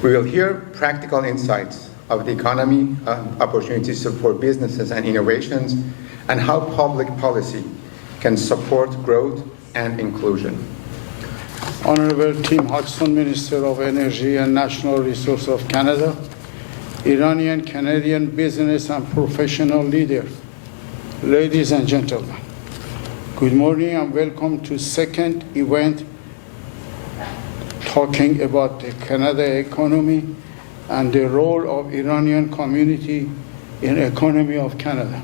We will hear practical insights of the economy, opportunities for businesses and innovations, and how public policy can support growth and inclusion. Honorable Tim Hudson, Minister of Energy and Natural Resources of Canada, Iranian-Canadian business and professional leader, ladies and gentlemen, good morning and welcome to second event talking about the Canada economy and the role of Iranian community in economy of Canada.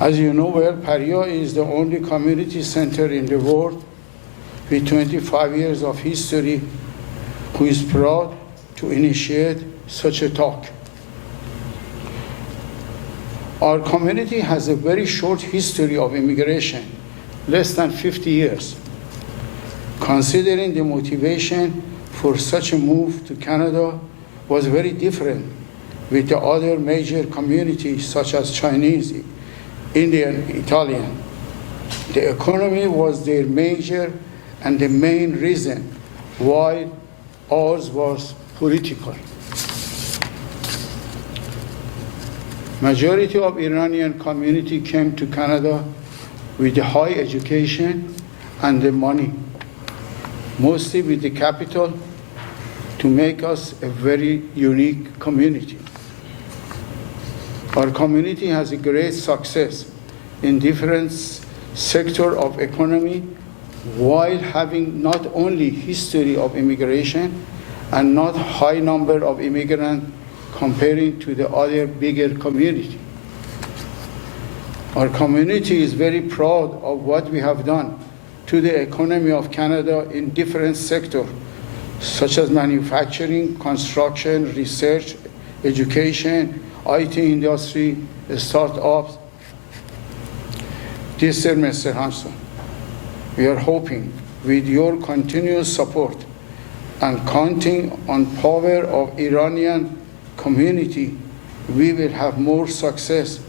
As you know well, Parya is the only community center in the world with 25 years of history who is proud to initiate such a talk. Our community has a very short history of immigration, less than 50 years. Considering the motivation for such a move to Canada was very different with the other major communities such as Chinese, Indian, Italian. The economy was their major and the main reason why ours was political. Majority of Iranian community came to Canada with the high education and the money, mostly with the capital, to make us a very unique community. Our community has a great success in different sectors of economy while having not only history of immigration and not high number of immigrants comparing to the other bigger community. Our community is very proud of what we have done to the economy of Canada in different sectors, such as manufacturing, construction, research, education, IT industry, startups. Dear Mr. Hanson, we are hoping with your continuous support and counting on power of Iranian community, we will have more success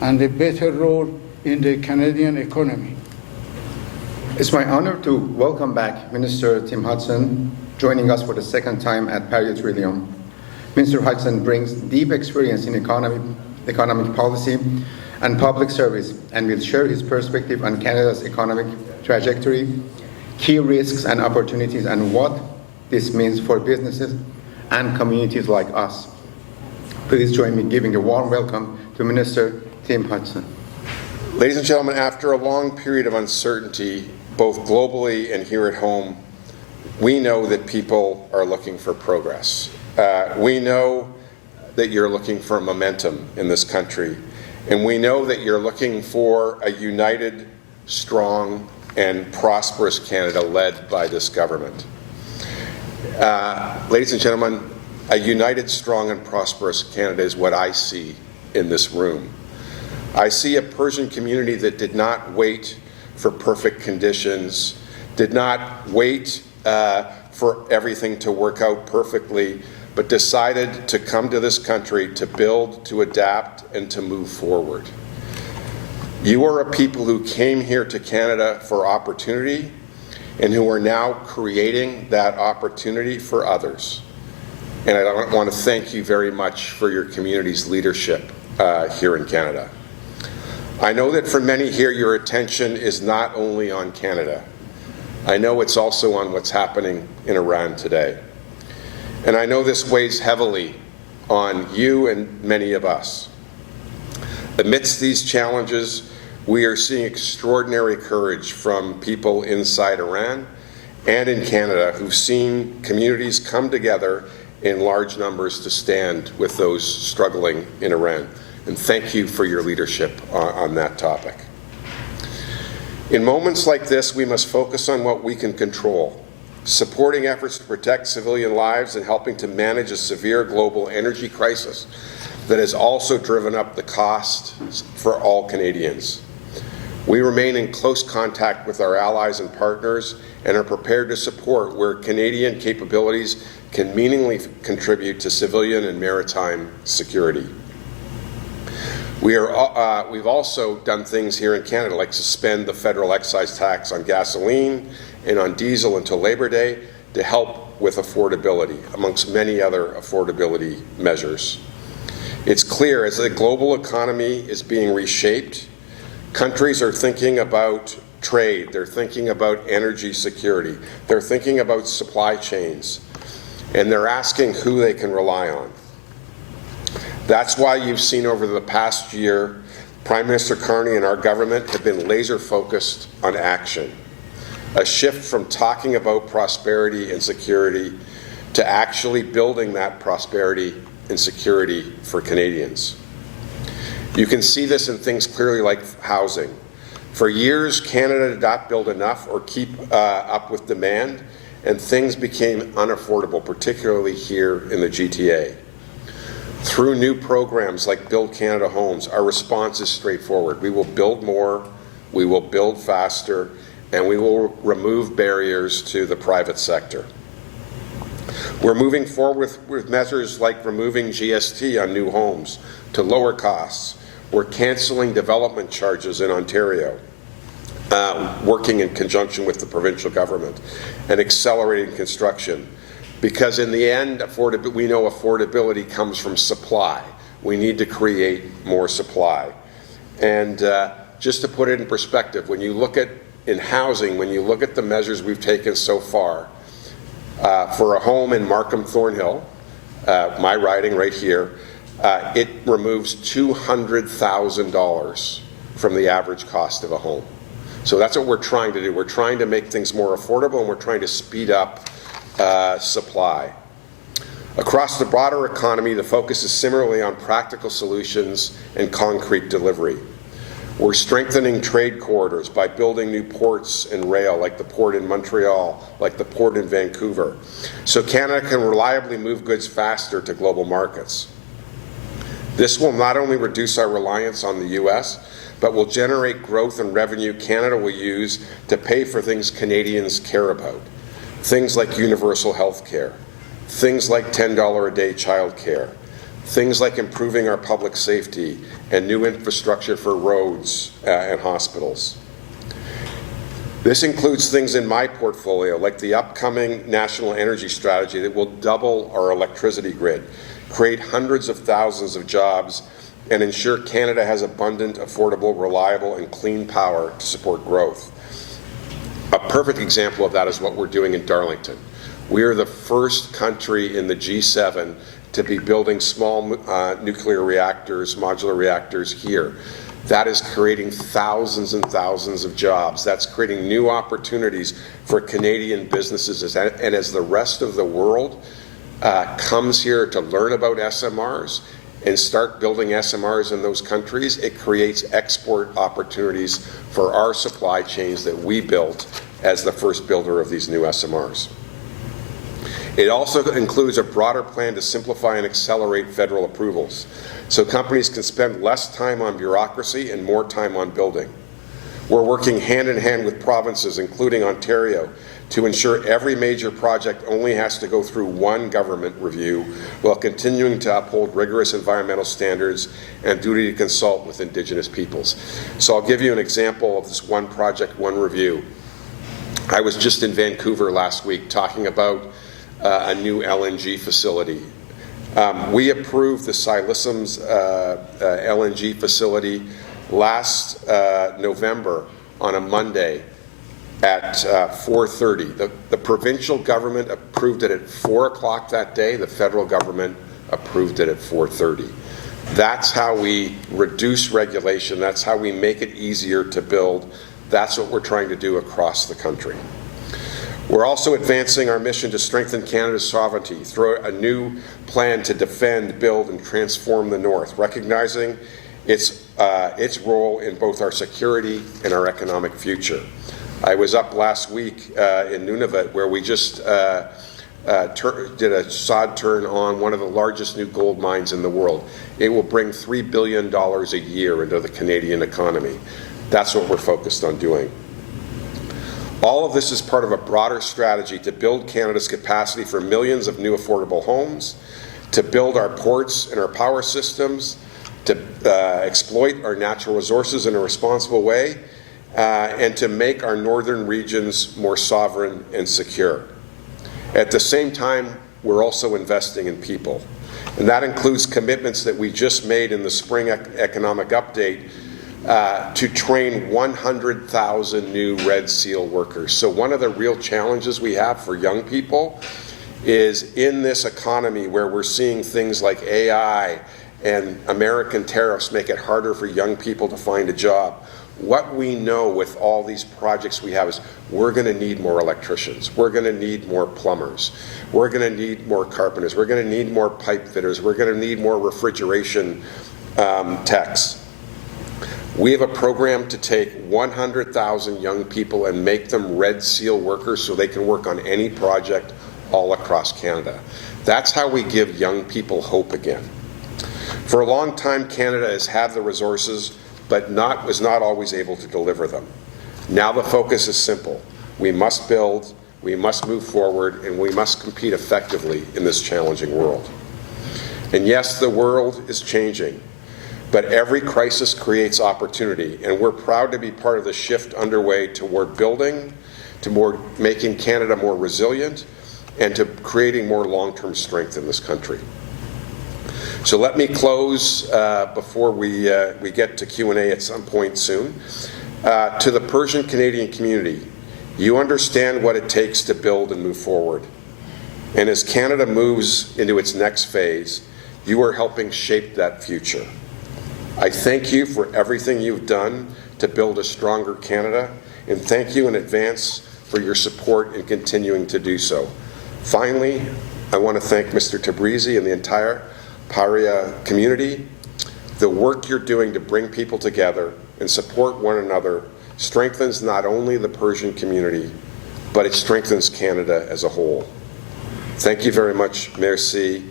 and a better role in the Canadian economy. It's my honor to welcome back Minister Tim Hudson, joining us for the second time at Parya Trillium. Minister Hudson brings deep experience in economic policy and public service and will share his perspective on Canada's economic trajectory, key risks and opportunities, and what this means for businesses and communities like us. Please join me in giving a warm welcome to Minister Tim Hudson. Ladies and gentlemen, after a long period of uncertainty, both globally and here at home, we know that people are looking for progress. We know that you're looking for momentum in this country, and we know that you're looking for a united, strong, and prosperous Canada led by this government. Ladies and gentlemen, a united, strong, and prosperous Canada is what I see in this room. I see a Persian community that did not wait for perfect conditions, did not wait for everything to work out perfectly, but decided to come to this country to build, to adapt, and to move forward. You are a people who came here to Canada for opportunity and who are now creating that opportunity for others. And I want to thank you very much for your community's leadership here in Canada. I know that for many here, your attention is not only on Canada. I know it's also on what's happening in Iran today. And I know this weighs heavily on you and many of us. Amidst these challenges, we are seeing extraordinary courage from people inside Iran and in Canada who've seen communities come together in large numbers to stand with those struggling in Iran. And thank you for your leadership on that topic. In moments like this, we must focus on what we can control, supporting efforts to protect civilian lives and helping to manage a severe global energy crisis that has also driven up the cost for all Canadians. We remain in close contact with our allies and partners and are prepared to support where Canadian capabilities can meaningfully contribute to civilian and maritime security. We've also done things here in Canada like suspend the federal excise tax on gasoline and on diesel until Labor Day to help with affordability, amongst many other affordability measures. It's clear as the global economy is being reshaped, countries are thinking about trade, they're thinking about energy security, they're thinking about supply chains, and they're asking who they can rely on. That's why you've seen over the past year, Prime Minister Carney and our government have been laser focused on action. A shift from talking about prosperity and security to actually building that prosperity and security for Canadians. You can see this in things clearly like housing. For years, Canada did not build enough or keep up with demand, and things became unaffordable, particularly here in the GTA. Through new programs like Build Canada Homes, our response is straightforward. We will build more, we will build faster, and we will remove barriers to the private sector. We're moving forward with measures like removing GST on new homes to lower costs. We're cancelling development charges in Ontario, working in conjunction with the provincial government, and accelerating construction. Because in the end, we know affordability comes from supply. We need to create more supply. And just to put it in perspective, when you look at in housing, when you look at the measures we've taken so far, for a home in Markham Thornhill, my riding right here, it removes $200,000 from the average cost of a home. So that's what we're trying to do. We're trying to make things more affordable, and we're trying to speed up supply. Across the broader economy, the focus is similarly on practical solutions and concrete delivery. We're strengthening trade corridors by building new ports and rail, like the port in Montreal, like the port in Vancouver, so Canada can reliably move goods faster to global markets. This will not only reduce our reliance on the U.S., but will generate growth and revenue Canada will use to pay for things Canadians care about. Things like universal health care, things like $10 a day child care, things like improving our public safety and new infrastructure for roads and hospitals. This includes things in my portfolio, like the upcoming national energy strategy that will double our electricity grid, create hundreds of thousands of jobs, and ensure Canada has abundant, affordable, reliable, and clean power to support growth. A perfect example of that is what we're doing in Darlington. We are the first country in the G7 to be building small nuclear reactors, modular reactors here. That is creating thousands and thousands of jobs. That's creating new opportunities for Canadian businesses. And as the rest of the world comes here to learn about SMRs and start building SMRs in those countries, it creates export opportunities for our supply chains that we built as the first builder of these new SMRs. It also includes a broader plan to simplify and accelerate federal approvals, so companies can spend less time on bureaucracy and more time on building. We're working hand in hand with provinces, including Ontario, to ensure every major project only has to go through one government review while continuing to uphold rigorous environmental standards and duty to consult with Indigenous peoples. So I'll give you an example of this one project, one review. I was just in Vancouver last week talking about a new LNG facility. We approved the Silicim's LNG facility last November on a Monday at 4:30. The provincial government approved it at 4 o'clock that day. The federal government approved it at 4:30. That's how we reduce regulation. That's how we make it easier to build. That's what we're trying to do across the country. We're also advancing our mission to strengthen Canada's sovereignty through a new plan to defend, build, and transform the North, recognizing its role in both our security and our economic future. I was up last week in Nunavut, where we just did a sod turn on one of the largest new gold mines in the world. It will bring $3 billion a year into the Canadian economy. That's what we're focused on doing. All of this is part of a broader strategy to build Canada's capacity for millions of new affordable homes, to build our ports and our power systems, to exploit our natural resources in a responsible way, and to make our northern regions more sovereign and secure. At the same time, we're also investing in people. And that includes commitments that we just made in the spring economic update to train 100,000 new Red Seal workers. So one of the real challenges we have for young people is in this economy where we're seeing things like AI and American tariffs make it harder for young people to find a job. What we know with all these projects we have is we're going to need more electricians. We're going to need more plumbers. We're going to need more carpenters. We're going to need more pipe fitters. We're going to need more refrigeration techs. We have a program to take 100,000 young people and make them Red Seal workers so they can work on any project all across Canada. That's how we give young people hope again. For a long time, Canada has had the resources, but was not always able to deliver them. Now the focus is simple. We must build, we must move forward, and we must compete effectively in this challenging world. And yes, the world is changing, but every crisis creates opportunity, and we're proud to be part of the shift underway toward building, to making Canada more resilient, and to creating more long-term strength in this country. So let me close before we get to Q&A at some point soon. To the Persian Canadian community, you understand what it takes to build and move forward. And as Canada moves into its next phase, you are helping shape that future. I thank you for everything you've done to build a stronger Canada, and thank you in advance for your support in continuing to do so. Finally, I want to thank Mr. Tabrizi and the entire Parya community. The work you're doing to bring people together and support one another strengthens not only the Persian community, but it strengthens Canada as a whole. Thank you very much. Merci.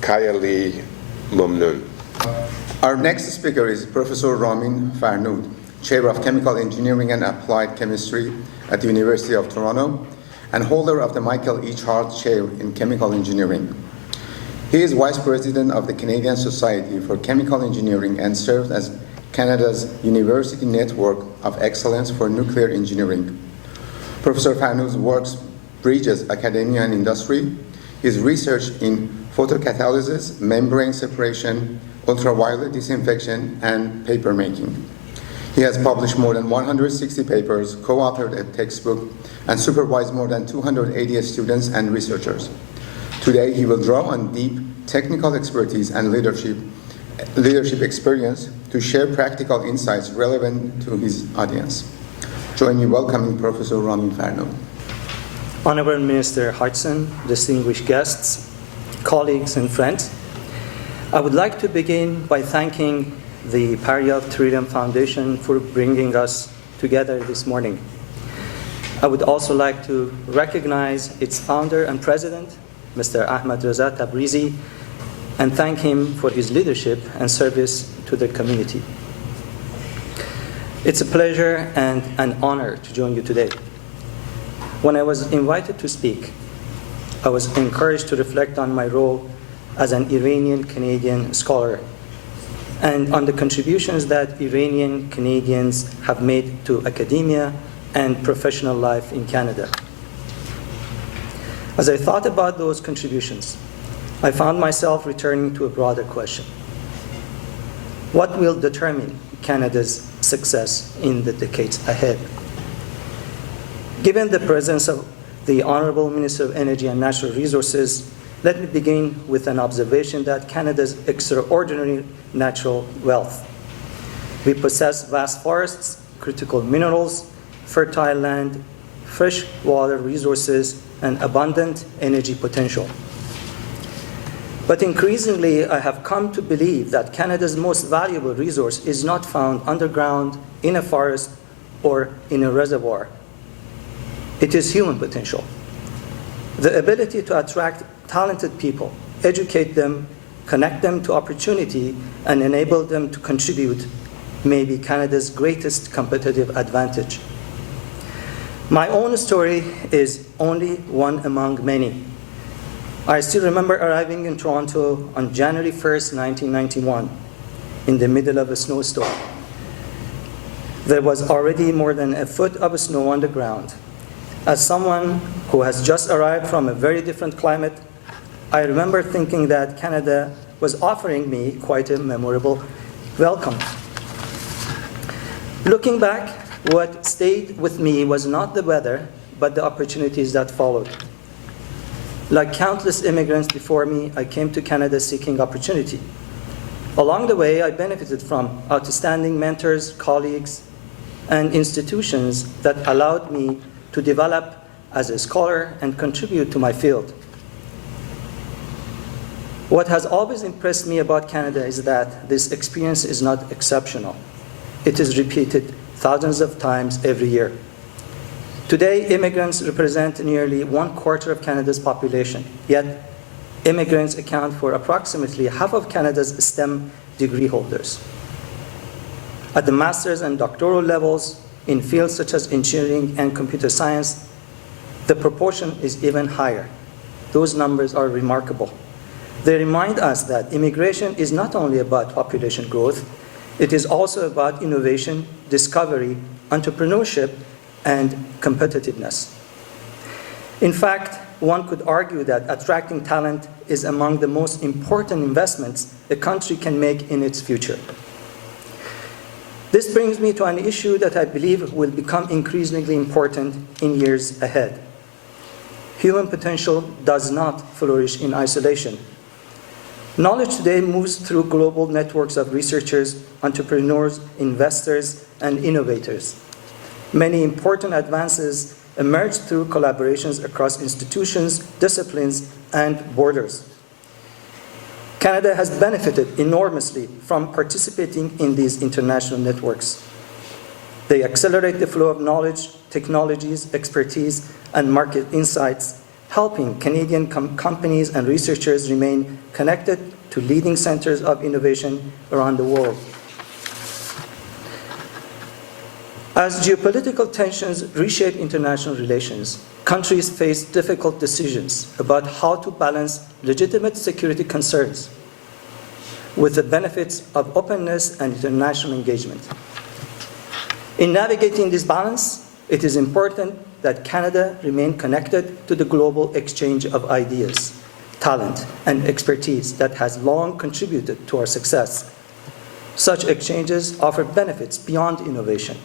Kayali Mumnun. Our next speaker is Professor Ramin Farnood, Chair of Chemical Engineering and Applied Chemistry at the University of Toronto, and holder of the Michael E. Charles Chair in Chemical Engineering. He is Vice President of the Canadian Society for Chemical Engineering and served as Canada's University Network of Excellence for Nuclear Engineering. Professor Farnood's work bridges academia and industry. His research in photocatalysis, membrane separation, ultraviolet disinfection, and paper making. He has published more than 160 papers, co-authored a textbook, and supervised more than 280 students and researchers. Today, he will draw on deep technical expertise and leadership experience to share practical insights relevant to his audience. Join me welcoming Professor Ramin Farnood. Honorable Minister Hodgson, distinguished guests, colleagues, and friends, I would like to begin by thanking the Parya Trillium Foundation for bringing us together this morning. I would also like to recognize its founder and president, Mr. Ahmed Reza Tabrizi, and thank him for his leadership and service to the community. It's a pleasure and an honor to join you today. When I was invited to speak, I was encouraged to reflect on my role as an Iranian-Canadian scholar and on the contributions that Iranian Canadians have made to academia and professional life in Canada. As I thought about those contributions, I found myself returning to a broader question. What will determine Canada's success in the decades ahead? Given the presence of the Honourable Minister of Energy and Natural Resources, let me begin with an observation that Canada's extraordinary natural wealth. We possess vast forests, critical minerals, fertile land, fresh water resources, and abundant energy potential. But increasingly, I have come to believe that Canada's most valuable resource is not found underground, in a forest, or in a reservoir. It is human potential. The ability to attract talented people, educate them, connect them to opportunity, and enable them to contribute may be Canada's greatest competitive advantage. My own story is only one among many. I still remember arriving in Toronto on January 1st, 1991, in the middle of a snowstorm. There was already more than a foot of snow on the ground, As someone who has just arrived from a very different climate, I remember thinking that Canada was offering me quite a memorable welcome. Looking back, what stayed with me was not the weather, but the opportunities that followed. Like countless immigrants before me, I came to Canada seeking opportunity. Along the way, I benefited from outstanding mentors, colleagues, and institutions that allowed me to develop as a scholar and contribute to my field. What has always impressed me about Canada is that this experience is not exceptional. It is repeated thousands of times every year. Today, immigrants represent nearly 1/4 of Canada's population, yet immigrants account for approximately half of Canada's STEM degree holders. At the master's and doctoral levels, in fields such as engineering and computer science, the proportion is even higher. Those numbers are remarkable. They remind us that immigration is not only about population growth, it is also about innovation, discovery, entrepreneurship, and competitiveness. In fact, one could argue that attracting talent is among the most important investments a country can make in its future. This brings me to an issue that I believe will become increasingly important in years ahead. Human potential does not flourish in isolation. Knowledge today moves through global networks of researchers, entrepreneurs, investors, and innovators. Many important advances emerge through collaborations across institutions, disciplines, and borders. Canada has benefited enormously from participating in these international networks. They accelerate the flow of knowledge, technologies, expertise, and market insights, helping Canadian companies and researchers remain connected to leading centers of innovation around the world. As geopolitical tensions reshape international relations, countries face difficult decisions about how to balance legitimate security concerns with the benefits of openness and international engagement. In navigating this balance, it is important that Canada remain connected to the global exchange of ideas, talent, and expertise that has long contributed to our success. Such exchanges offer benefits beyond innovation.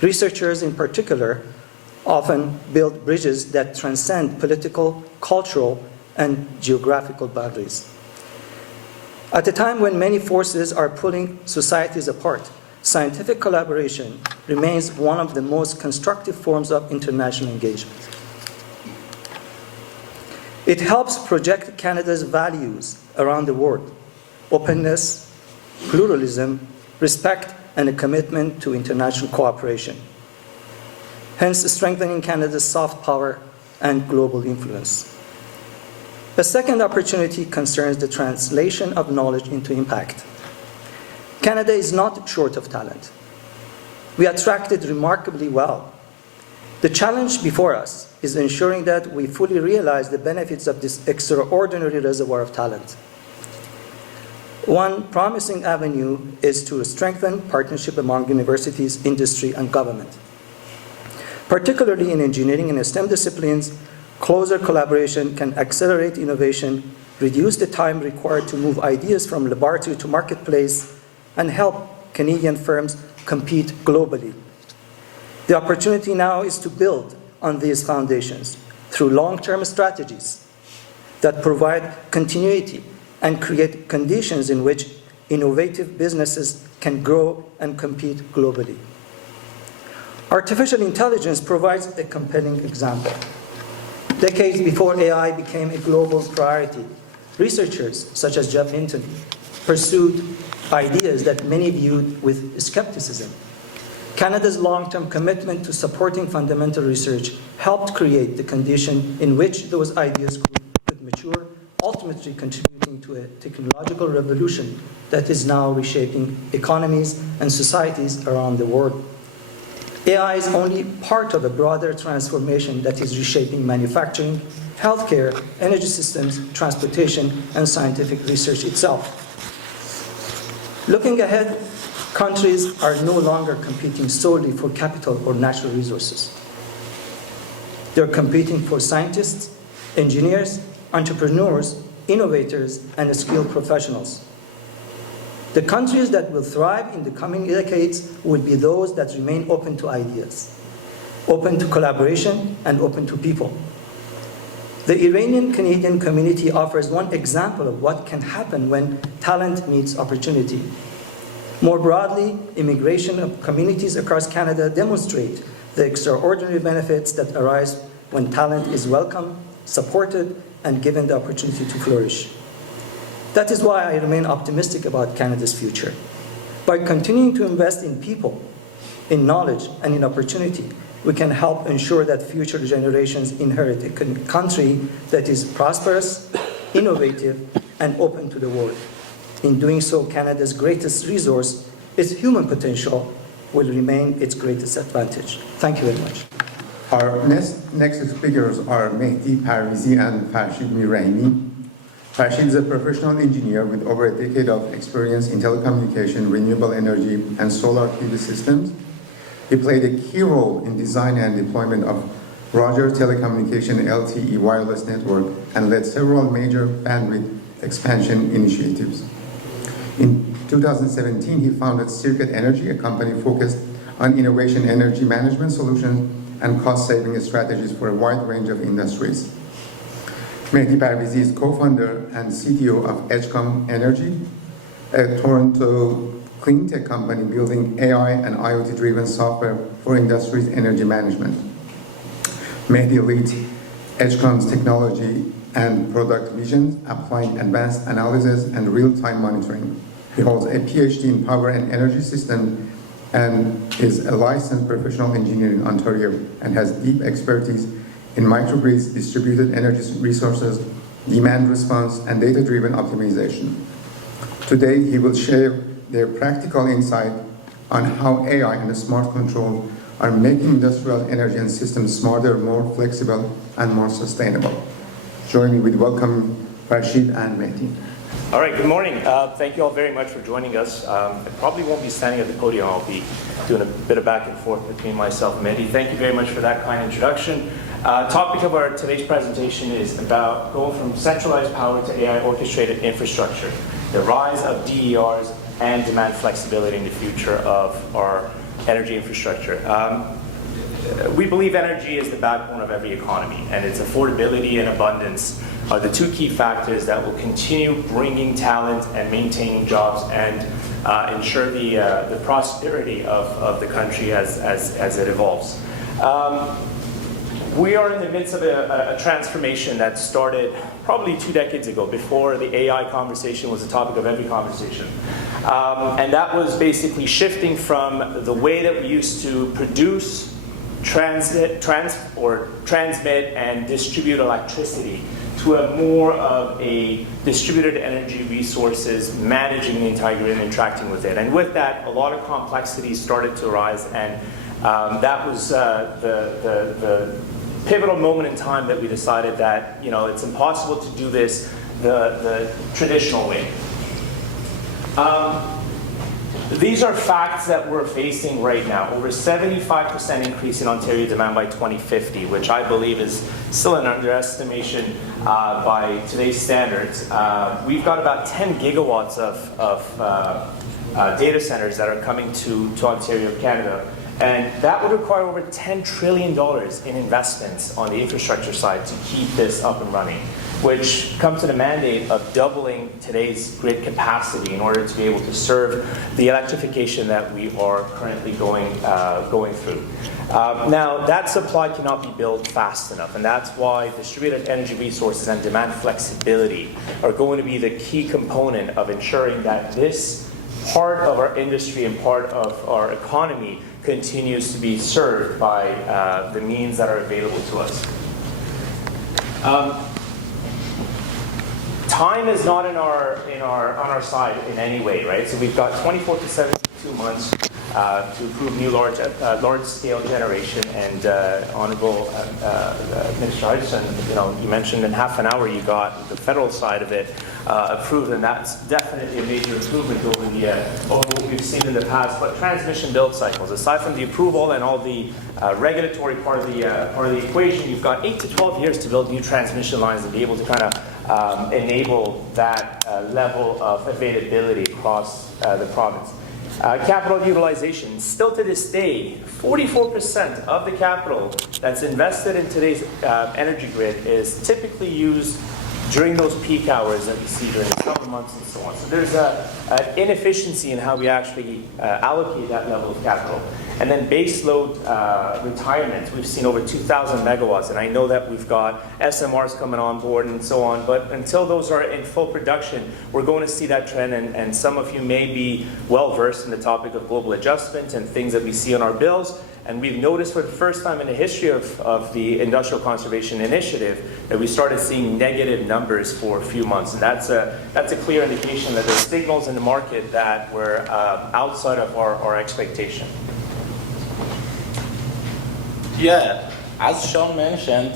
Researchers, in particular, often build bridges that transcend political, cultural, and geographical boundaries. At a time when many forces are pulling societies apart, scientific collaboration remains one of the most constructive forms of international engagement. It helps project Canada's values around the world: openness, pluralism, respect, and a commitment to international cooperation, hence strengthening Canada's soft power and global influence. The second opportunity concerns the translation of knowledge into impact. Canada is not short of talent. We attract it remarkably well. The challenge before us is ensuring that we fully realize the benefits of this extraordinary reservoir of talent. One promising avenue is to strengthen partnership among universities, industry, and government. Particularly in engineering and STEM disciplines, closer collaboration can accelerate innovation, reduce the time required to move ideas from laboratory to marketplace, and help Canadian firms compete globally. The opportunity now is to build on these foundations through long-term strategies that provide continuity and create conditions in which innovative businesses can grow and compete globally. Artificial intelligence provides a compelling example. Decades before AI became a global priority, researchers such as Jeff Hinton pursued ideas that many viewed with skepticism. Canada's long-term commitment to supporting fundamental research helped create the condition in which those ideas could mature, ultimately contributing to a technological revolution that is now reshaping economies and societies around the world. AI is only part of a broader transformation that is reshaping manufacturing, healthcare, energy systems, transportation, and scientific research itself. Looking ahead, countries are no longer competing solely for capital or natural resources. They're competing for scientists, engineers, entrepreneurs, innovators, and skilled professionals. The countries that will thrive in the coming decades will be those that remain open to ideas, open to collaboration, and open to people. The Iranian-Canadian community offers one example of what can happen when talent meets opportunity. More broadly, immigration of communities across Canada demonstrate the extraordinary benefits that arise when talent is welcomed, supported, and given the opportunity to flourish. That is why I remain optimistic about Canada's future. By continuing to invest in people, in knowledge, and in opportunity, we can help ensure that future generations inherit a country that is prosperous, innovative, and open to the world. In doing so, Canada's greatest resource, its human potential, will remain its greatest advantage. Thank you very much. Our next speakers are Mehdi Parvizi and Farshid Miraini. Farshid is a professional engineer with over a decade of experience in telecommunication, renewable energy, and solar PV systems. He played a key role in design and deployment of Roger Telecommunication LTE wireless network and led several major bandwidth expansion initiatives. In 2017, he founded Circuit Energy, a company focused on innovation energy management solutions and cost-saving strategies for a wide range of industries. Mehdi Parvizi is co-founder and CTO of Edgecom Energy, a Toronto clean tech company building AI and IoT-driven software for industry's energy management. Mehdi leads Edgecom's technology and product vision, applying advanced analysis and real-time monitoring. He holds a PhD in power and energy systems and is a licensed professional engineer in Ontario and has deep expertise in microgrids, distributed energy resources, demand response, and data-driven optimization. Today, he will share their practical insight on how AI and smart control are making industrial energy and systems smarter, more flexible, and more sustainable. Join me with welcome Farshid and Mehdi. All right, good morning. Thank you all very much for joining us. I probably won't be standing at the podium. I'll be doing a bit of back and forth between myself and Mehdi. Thank you very much for that kind introduction. Topic of our today's presentation is about going from centralized power to AI orchestrated infrastructure, the rise of DERs and demand flexibility in the future of our energy infrastructure. We believe energy is the backbone of every economy, and its affordability and abundance are the two key factors that will continue bringing talent and maintaining jobs and ensure the prosperity of the country as it evolves. We are in the midst of a transformation that started probably 2 decades ago, before the AI conversation was the topic of every conversation. And that was basically shifting from the way that we used to produce, transmit, and distribute electricity to a more of a distributed energy resources, managing the entire grid and interacting with it. And with that, a lot of complexities started to arise, and that was the pivotal moment in time that we decided that it's impossible to do this the traditional way. These are facts that we're facing right now. Over 75% increase in Ontario demand by 2050, which I believe is still an underestimation by today's standards. We've got about 10 gigawatts of data centers that are coming to Ontario, Canada. And that would require over $10 trillion in investments on the infrastructure side to keep this up and running, which comes to the mandate of doubling today's grid capacity in order to be able to serve the electrification that we are currently going through. Now, that supply cannot be built fast enough, and that's why distributed energy resources and demand flexibility are going to be the key component of ensuring that this part of our industry and part of our economy continues to be served by the means that are available to us. Time is not on our side in any way, right? So we've got 24 to 72 months to approve new large-scale generation. And Honorable Minister Hudson, you mentioned in half an hour you got the federal side of it approved, and that's definitely a major improvement over what we've seen in the past. But transmission build cycles, aside from the approval and all the regulatory part of the equation, you've got 8 to 12 years to build new transmission lines and be able to kind of enable that level of availability across the province. Capital utilization, still to this day, 44% of the capital that's invested in today's energy grid is typically used during those peak hours that we see during the summer months and so on. So there's an inefficiency in how we actually allocate that level of capital. And then base load retirement, we've seen over 2,000 megawatts, and I know that we've got SMRs coming on board and so on, but until those are in full production, we're going to see that trend, and some of you may be well versed in the topic of global adjustment and things that we see on our bills. And we've noticed for the first time in the history of the Industrial Conservation Initiative that we started seeing negative numbers for a few months. And that's a clear indication that there's signals in the market that were outside of our expectation. Yeah, as Sean mentioned,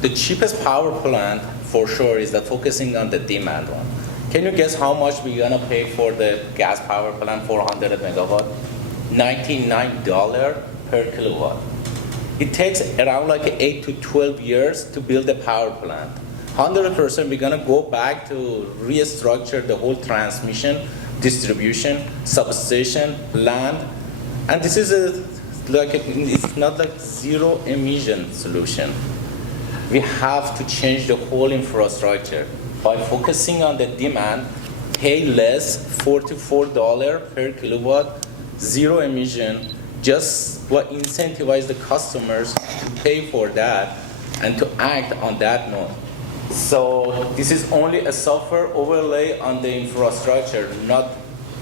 the cheapest power plant for sure is the focusing on the demand one. Can you guess how much we're gonna pay for the gas power plant, 400 megawatt? $99 per kilowatt. It takes around like 8 to 12 years to build a power plant. 100% we're gonna go back to restructure the whole transmission, distribution, substation, land, and this is it's not like zero emission solution. We have to change the whole infrastructure by focusing on the demand, pay less, $44 per kilowatt, zero emission, just what incentivize the customers to pay for that and to act on that note. So this is only a software overlay on the infrastructure, not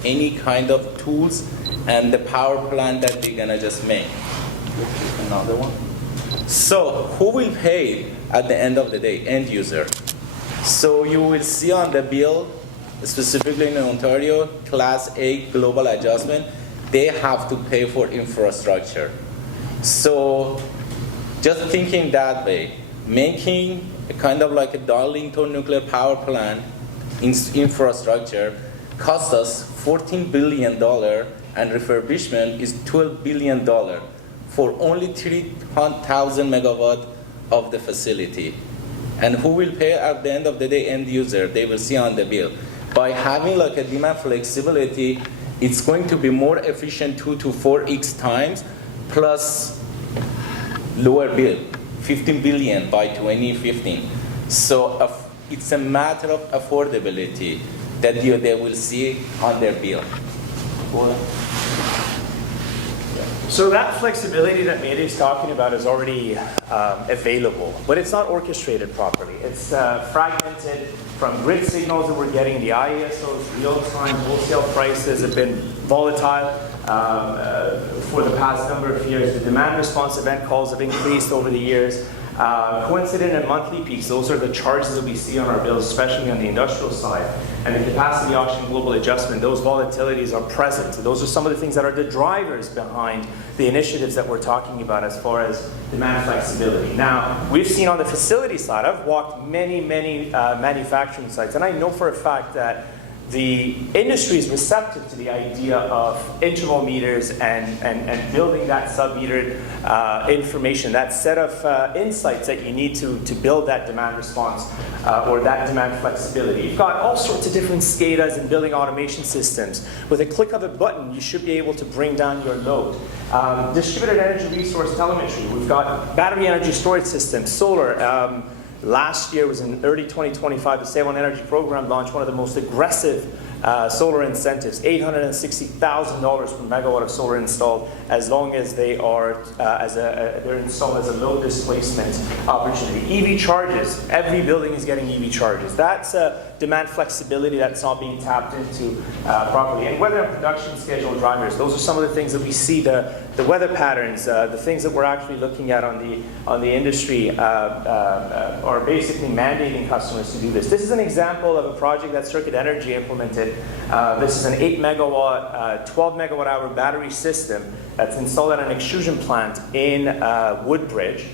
any kind of tools and the power plant that we're gonna just make. Another one. So who will pay at the end of the day? End user. So you will see on the bill, specifically in Ontario, Class A global adjustment, they have to pay for infrastructure. So just thinking that way, making a kind of like a Darlington nuclear power plant infrastructure cost us $14 billion, and refurbishment is $12 billion for only 3,000 megawatt of the facility. And who will pay at the end of the day? End user. They will see on the bill. By having like a demand flexibility, it's going to be more efficient 2 to 4x times, plus lower bill, 15 billion by 2015. So it's a matter of affordability that they will see on their bill. So that flexibility that Mehdi is talking about is already available, but it's not orchestrated properly. It's fragmented from grid signals that we're getting. The IESO's real-time wholesale prices have been volatile for the past number of years. The demand response event calls have increased over the years. Coincident and monthly peaks, those are the charges that we see on our bills, especially on the industrial side. And the capacity auction global adjustment, those volatilities are present. So those are some of the things that are the drivers behind the initiatives that we're talking about as far as demand flexibility. Now, we've seen on the facility side, I've walked many manufacturing sites, and I know for a fact that the industry is receptive to the idea of interval meters and building that sub-metered information, that set of insights that you need to build that demand response or that demand flexibility. You've got all sorts of different SCADAs and building automation systems. With a click of a button, you should be able to bring down your load. Distributed energy resource telemetry. We've got battery energy storage systems, solar. Last year was in early 2025, the Save on Energy program launched one of the most aggressive solar incentives, $860,000 per megawatt of solar installed, as long as they are they're installed as a low displacement opportunity. EV charges, every building is getting EV charges. That's demand flexibility that's not being tapped into properly. And weather and production schedule drivers, those are some of the things that we see, the weather patterns, the things that we're actually looking at on the industry are basically mandating customers to do this. This is an example of a project that Circuit Energy implemented it. This is an 8 megawatt, 12 megawatt hour battery system that's installed at an extrusion plant in Woodbridge.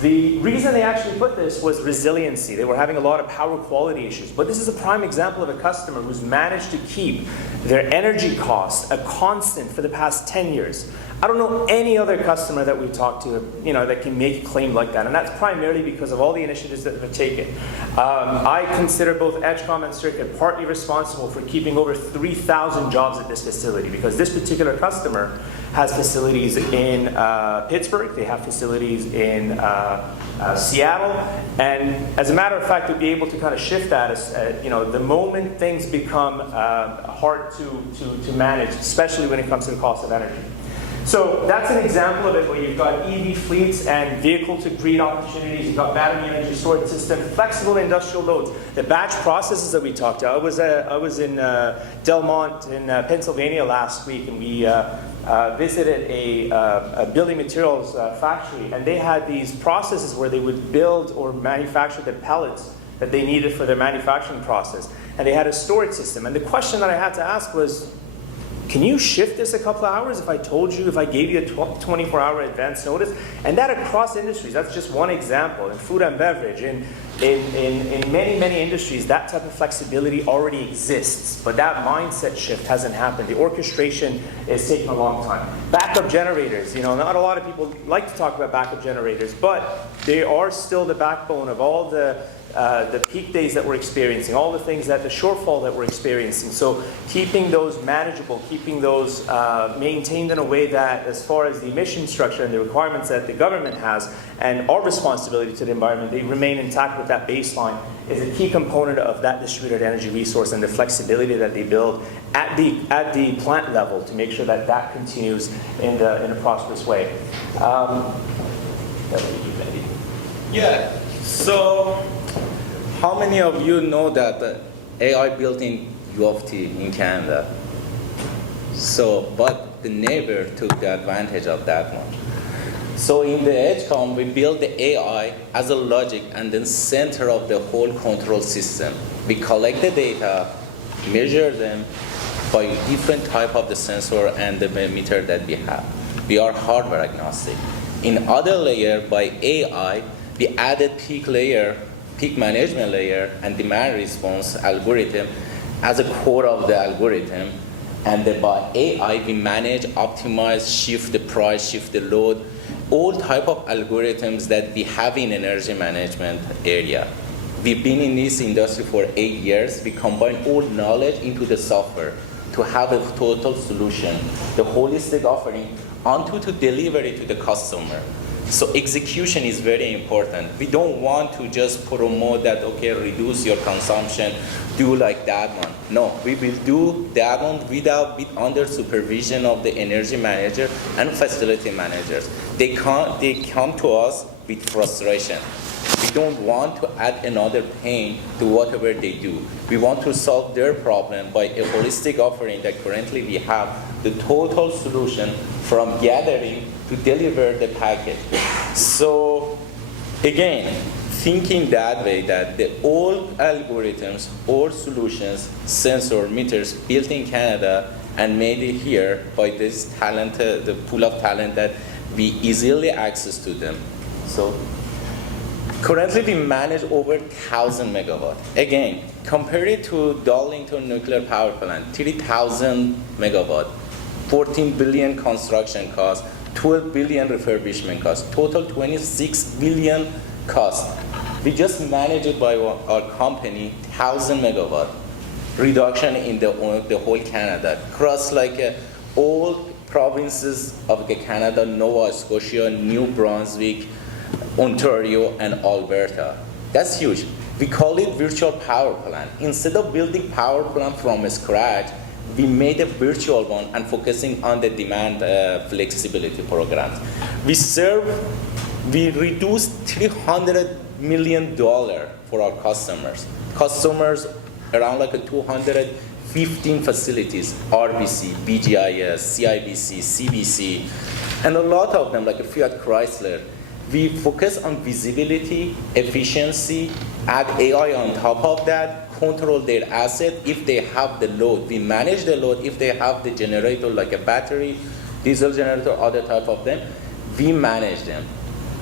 The reason they actually put this was resiliency. They were having a lot of power quality issues. But this is a prime example of a customer who's managed to keep their energy costs a constant for the past 10 years. I don't know any other customer that we've talked to, that can make a claim like that, and that's primarily because of all the initiatives that they've taken. I consider both EdgeCom and Circuit partly responsible for keeping over 3,000 jobs at this facility, because this particular customer has facilities in Pittsburgh, they have facilities in Seattle, and as a matter of fact, to be able to kind of shift that, the moment things become hard to manage, especially when it comes to the cost of energy. So that's an example of it, where you've got EV fleets and vehicle-to-grid opportunities. You've got battery energy storage system, flexible industrial loads. The batch processes that we talked about. I was in Delmont in Pennsylvania last week, and we visited a building materials factory, and they had these processes where they would build or manufacture the pellets that they needed for their manufacturing process. And they had a storage system. And the question that I had to ask was, can you shift this a couple of hours if I gave you a 24-hour advance notice? And that across industries, that's just one example. In food and beverage, in many, many industries, that type of flexibility already exists. But that mindset shift hasn't happened. The orchestration is taking a long time. Backup generators, not a lot of people like to talk about backup generators, but they are still the backbone of all the peak days that we're experiencing, all the things that the shortfall that we're experiencing. So keeping those manageable, keeping those maintained in a way that, as far as the emission structure and the requirements that the government has and our responsibility to the environment, they remain intact with that baseline, is a key component of that distributed energy resource and the flexibility that they build at the plant level to make sure that that continues in a prosperous way. Yeah. So, how many of you know that AI built in U of T in Canada? So, but the neighbor took the advantage of that one. So in the EdgeCom, we built the AI as a logic and then center of the whole control system. We collect the data, measure them by different type of the sensor and the meter that we have. We are hardware agnostic. In other layer, by AI, we added peak management layer, and demand response algorithm as a core of the algorithm. And then by AI, we manage, optimize, shift the price, shift the load, all type of algorithms that we have in energy management area. We've been in this industry for 8 years. We combine all knowledge into the software to have a total solution, the holistic offering, onto to deliver it to the customer. So execution is very important. We don't want to just promote that, okay, reduce your consumption, do like that one. No, we will do that one under supervision of the energy manager and facility managers. They come to us with frustration. We don't want to add another pain to whatever they do. We want to solve their problem by a holistic offering that currently we have the total solution from gathering to deliver the package. So again, thinking that way, that the old algorithms, old solutions, sensor meters built in Canada and made it here by this talent, the pool of talent that we easily access to them. So currently we manage over 1,000 megawatt. Again, compare it to Darlington nuclear power plant, 3,000 megawatt, 14 billion construction cost, 12 billion refurbishment cost, total 26 billion cost. We just manage it by our company, 1,000 megawatt reduction in the whole Canada, across like all provinces of Canada, Nova Scotia, New Brunswick, Ontario, and Alberta. That's huge. We call it virtual power plant. Instead of building power plant from scratch, we made a virtual one and focusing on the demand flexibility programs. We reduced $300 million for our customers. Customers around like 215 facilities, RBC, BGIS, CIBC, CBC, and a lot of them like Fiat Chrysler. We focus on visibility, efficiency, add AI on top of that, control their asset if they have the load. We manage the load if they have the generator like a battery, diesel generator, other type of them. We manage them.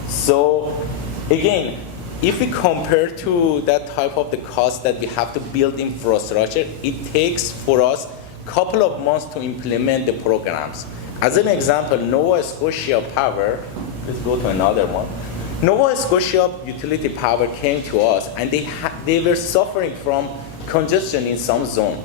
So again, if we compare to that type of the cost that we have to build infrastructure, it takes for us a couple of months to implement the programs. As an example, Nova Scotia Power, let's go to another one. Nova Scotia Utility Power came to us and they were suffering from congestion in some zone.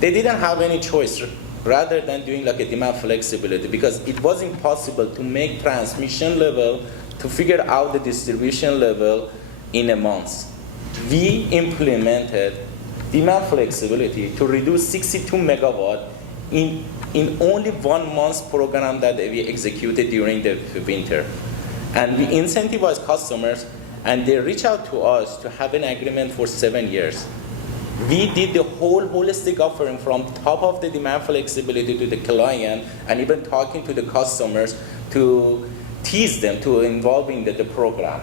They didn't have any choice rather than doing like a demand flexibility, because it was impossible to make transmission level to figure out the distribution level in a month. We implemented demand flexibility to reduce 62 megawatt in only 1 month's program that we executed during the winter. And we incentivize customers, and they reach out to us to have an agreement for 7 years. We did the whole holistic offering from top of the demand flexibility to the client, and even talking to the customers to tease them to involve in the program.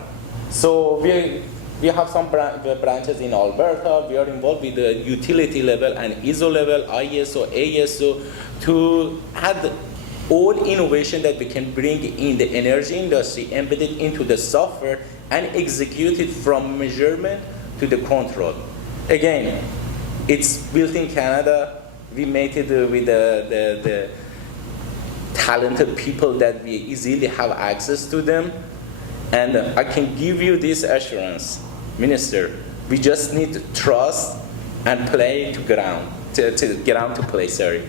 So we have some branches in Alberta. We are involved with the utility level and ISO level, ISO, ASO, to add all innovation that we can bring in the energy industry, embedded into the software, and execute it from measurement to the control. Again, it's built in Canada. We made it with the talented people that we easily have access to them. And I can give you this assurance, Minister, we just need to trust and play to ground, to ground to play, sorry.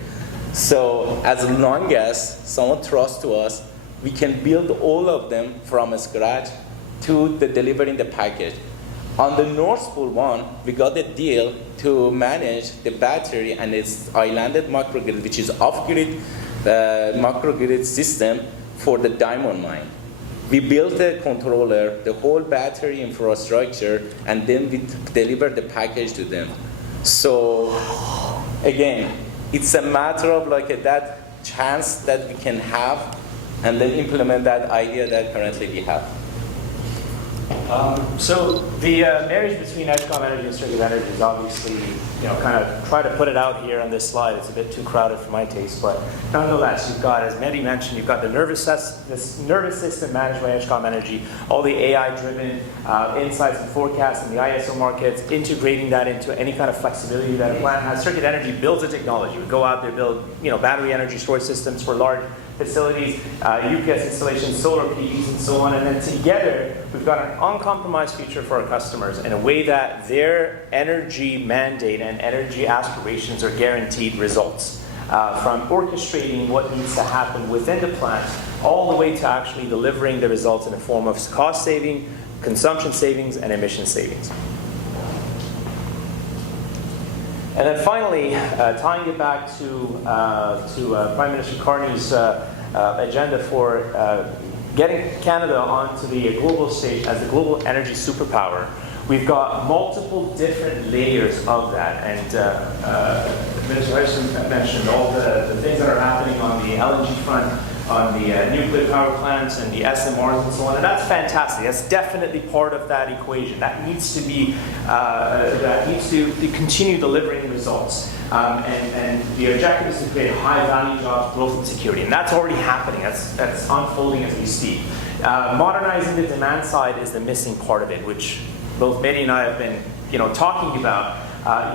So as long as someone trusts to us, we can build all of them from scratch to the delivering the package. On the North Pole one, we got a deal to manage the battery and its islanded microgrid, which is off-grid microgrid system for the diamond mine. We built a controller, the whole battery infrastructure, and then we delivered the package to them. So again, it's a matter of like that chance that we can have, and then implement that idea that currently we have. So the marriage between Edgecom Energy and Circuit Energy is obviously, kind of try to put it out here on this slide. It's a bit too crowded for my taste, but nonetheless, you've got, as Mehdi mentioned, you've got the nervous system managed by Edgecom Energy, all the AI-driven insights and forecasts in the ISO markets, integrating that into any kind of flexibility that a plant has. Circuit Energy builds the technology. We go out there, build, battery energy storage systems for large facilities, UPS installations, solar PVs, and so on. And then together, we've got an uncompromised future for our customers in a way that their energy mandate and energy aspirations are guaranteed results. From orchestrating what needs to happen within the plant, all the way to actually delivering the results in the form of cost saving, consumption savings, and emission savings. And then finally, tying it back to Prime Minister Carney's agenda for getting Canada onto the global stage as the global energy superpower, we've got multiple different layers of that. And Minister Hudson mentioned all the things that are happening on the LNG front, on the nuclear power plants and the SMRs and so on, and that's fantastic. That's definitely part of that equation. That needs to be, to continue delivering results. And the objective is to create high value jobs, growth and security, and that's already happening. That's unfolding as we speak. Modernizing the demand side is the missing part of it, which both Mehdi and I have been, talking about.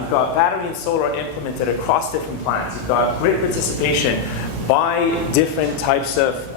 You've got battery and solar implemented across different plants. You've got grid participation by different types of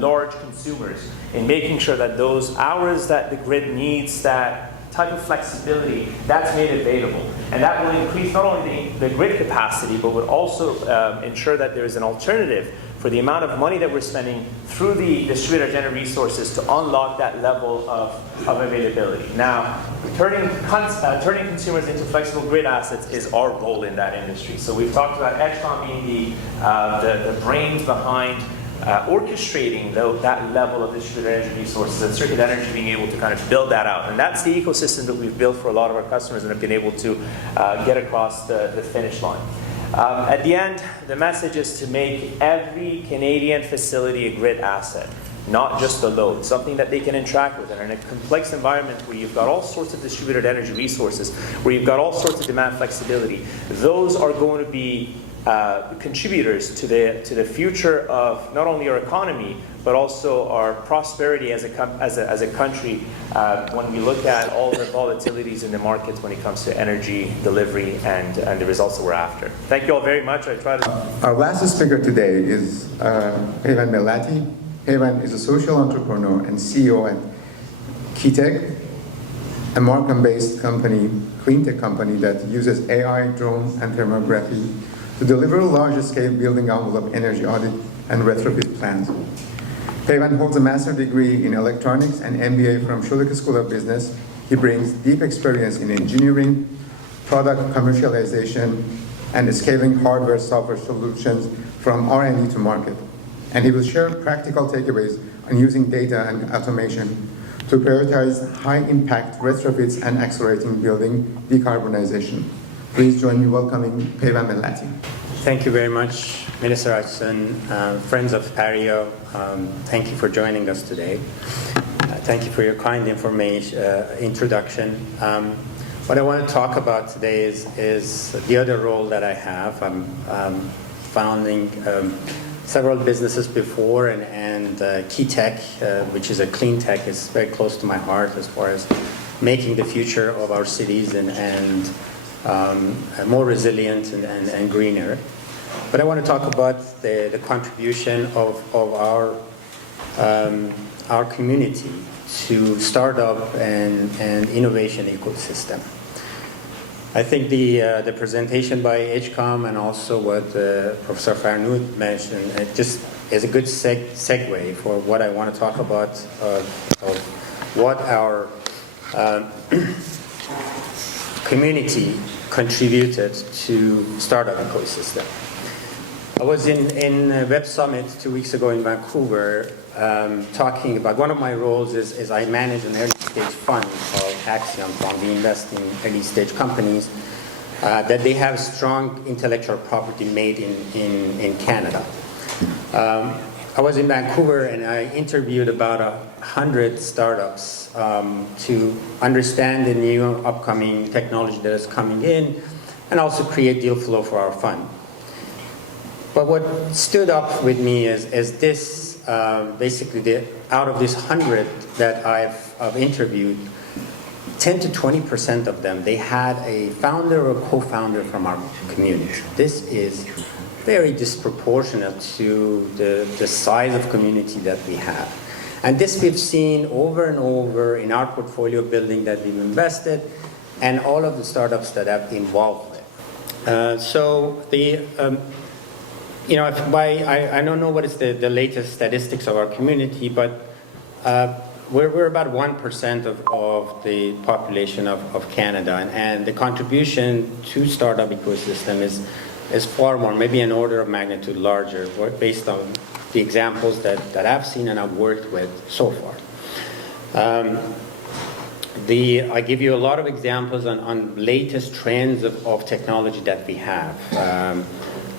large consumers in making sure that those hours that the grid needs, that type of flexibility, that's made available. And that will increase not only the grid capacity, but would also ensure that there is an alternative for the amount of money that we're spending through the distributed general resources to unlock that level of availability. Now, turning consumers into flexible grid assets is our role in that industry. So we've talked about Edgecom being the brains behind orchestrating that level of distributed energy resources, and Circuit Energy being able to kind of build that out. And that's the ecosystem that we've built for a lot of our customers and have been able to get across the finish line. At the end, the message is to make every Canadian facility a grid asset. not just the load, something that they can interact with. And in a complex environment where you've got all sorts of distributed energy resources, where you've got all sorts of demand flexibility, those are going to be contributors to the future of not only our economy, but also our prosperity as a country when we look at all the volatilities in the markets when it comes to energy delivery and the results that we're after. Thank you all very much. I try to... Our last speaker today is Peyvan Mellati. Peyvan is a social entrepreneur and CEO at Keytech, a Markham-based company, clean tech company that uses AI, drones, and thermography to deliver large-scale building envelope energy audit and retrofit plans. Peyvan holds a master's degree in electronics and MBA from Schulich School of Business. He brings deep experience in engineering, product commercialization, and scaling hardware software solutions from R&D to market. And he will share practical takeaways on using data and automation to prioritize high-impact retrofits and accelerating building decarbonization. Please join me welcoming Peyvan Mellati. Thank you very much, Minister Hudson, friends of Parya. Thank you for joining us today. Thank you for your kind introduction. What I want to talk about today is the other role that I have. I'm founding several businesses before, and Keytech, which is a clean tech, is very close to my heart as far as making the future of our cities and more resilient and greener. But I want to talk about the contribution of our community to startup and innovation ecosystem. I think the presentation by HCOM and also what Professor Farnoud mentioned, it just is a good segue for what I want to talk about of what our community contributed to startup ecosystem. I was in Web Summit 2 weeks ago in Vancouver talking about one of my roles is I manage an early stage fund called Axiom Fund. We invest in early stage companies that they have strong intellectual property made in Canada. I was in Vancouver and I interviewed about 100 startups to understand the new upcoming technology that is coming in and also create deal flow for our fund. But what stood up with me is this, basically out of this 100 that I've interviewed, 10 to 20% of them, they had a founder or co-founder from our community. This is very disproportionate to the size of community that we have. And this we've seen over and over in our portfolio building that we've invested and all of the startups that I've been involved with. I don't know what is the latest statistics of our community, but we're about 1% of the population of Canada, and the contribution to startup ecosystem is far more, maybe an order of magnitude larger, based on the examples that I've seen and I've worked with so far. I give you a lot of examples on latest trends of technology that we have.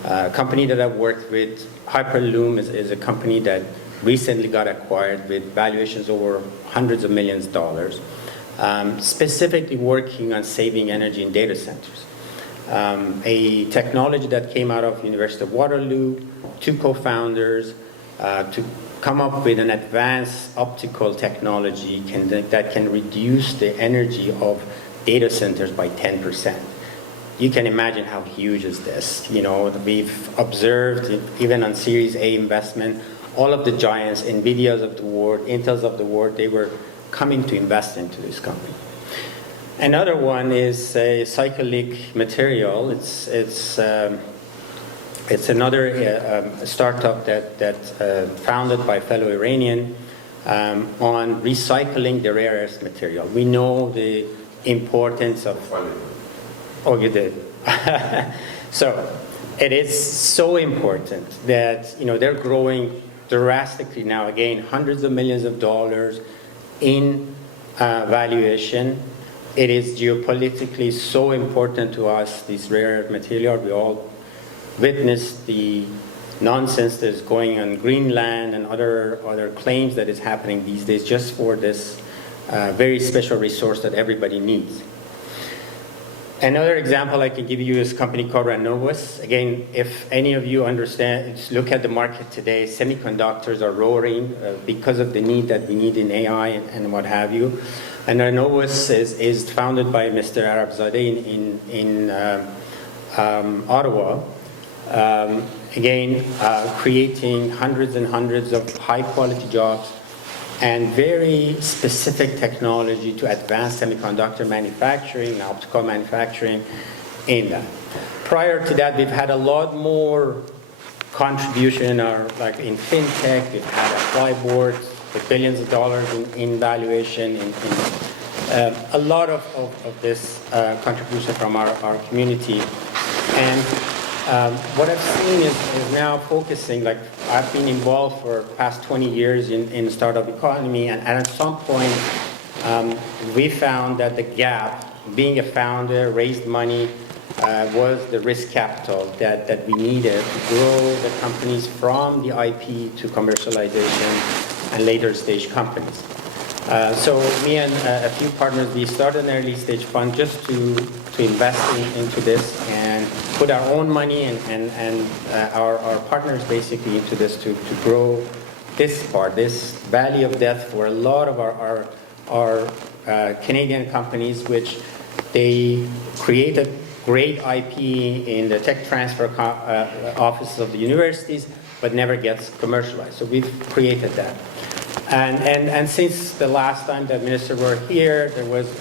A company that I've worked with, Hyperloom, is a company that recently got acquired with valuations over hundreds of millions of dollars, specifically working on saving energy in data centers. A technology that came out of University of Waterloo, two co-founders, to come up with an advanced optical technology that can reduce the energy of data centers by 10%. You can imagine how huge is this. You know, we've observed, even on Series A investment, all of the giants, NVIDIAs of the world, Intels of the world, they were coming to invest into this company. Another one is a cyclic material. It's another startup that founded by a fellow Iranian on recycling the rare earth material. We know the importance of... Oh, you did. So it is so important that, you know, they're growing drastically now. Again, hundreds of millions of dollars in valuation. It is geopolitically so important to us, this rare earth material. We all witnessed the nonsense that's going on Greenland and other claims that is happening these days just for this very special resource that everybody needs. Another example I can give you is a company called Renovus. Again, if any of you understand, look at the market today, semiconductors are roaring because of the need that we need in AI and what have you. And Renovus is founded by Mr. Arabzadeh in Ottawa. Again, creating hundreds and hundreds of high-quality jobs and very specific technology to advance semiconductor manufacturing, optical manufacturing in that. Prior to that, we've had a lot more contribution, or like in fintech, we've had Apply boards with billions of dollars in valuation, a lot of this contribution from our community. And what I've seen is now focusing, like I've been involved for the past 20 years in the startup economy, and at some point we found that the gap, being a founder, raised money, was the risk capital that we needed to grow the companies from the IP to commercialization and later stage companies. So me and a few partners, we started an early stage fund just to invest into this and put our own money and our partners basically into this to grow this part, this valley of death for a lot of our Canadian companies, which they created great IP in the tech transfer offices of the universities, but never gets commercialized. So we've created that. And since the last time that Minister were here,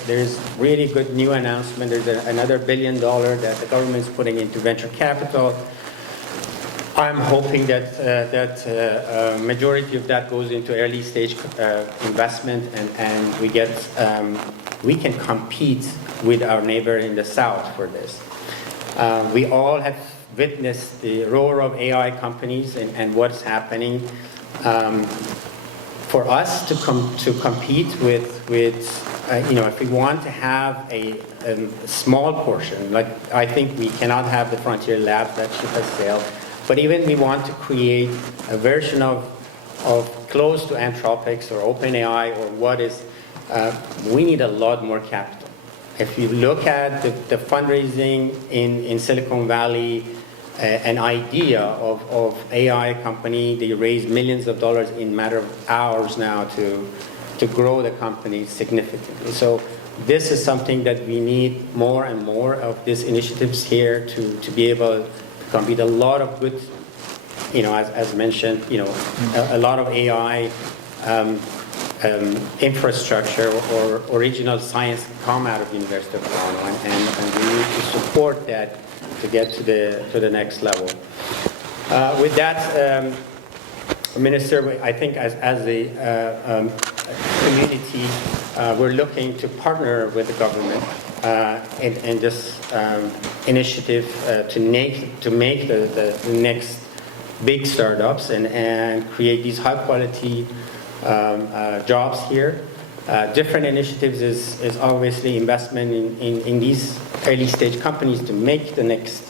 there's really good new announcement. There's another $1 billion that the government is putting into venture capital. I'm hoping that majority of that goes into early stage investment, and we can compete with our neighbor in the south for this. We all have witnessed the roar of AI companies and what's happening. For us to compete with if we want to have a small portion, like I think we cannot have the frontier labs that ship us sail, but even we want to create a version of close to Anthropics or OpenAI or what is, we need a lot more capital. If you look at the fundraising in Silicon Valley, an idea of AI company, they raise millions of dollars in a matter of hours now to grow the company significantly. So this is something that we need more and more of these initiatives here to be able to compete. A lot of good, as mentioned, a lot of AI infrastructure or original science come out of the University of Ottawa, and we need to support that to get to the next level. With that, Minister, I think as a community, we're looking to partner with the government in this initiative to make the next big startups and create these high quality jobs here. Different initiatives is obviously investment in these early stage companies to make the next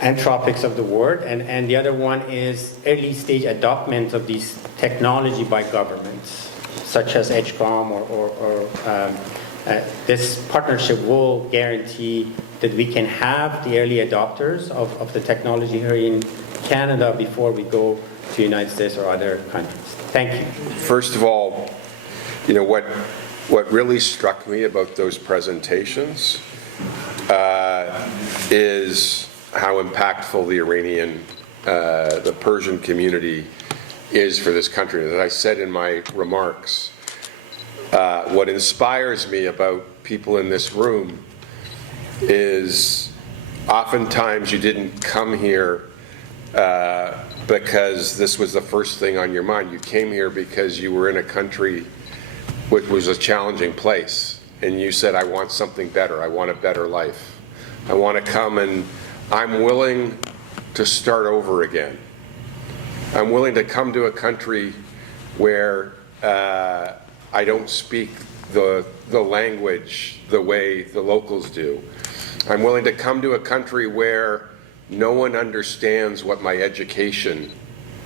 Anthropics of the world, and the other one is early stage adoption of these technology by governments, such as EdgeCom or this partnership will guarantee that we can have the early adopters of the technology here in Canada before we go to the United States or other countries. Thank you. First of all, what really struck me about those presentations is how impactful the Iranian, the Persian community is for this country. As I said in my remarks, what inspires me about people in this room is oftentimes you didn't come here because this was the first thing on your mind. You came here because you were in a country which was a challenging place, and you said, I want something better, I want a better life. I want to come and I'm willing to start over again. I'm willing to come to a country where I don't speak the language the way the locals do. I'm willing to come to a country where no one understands what my education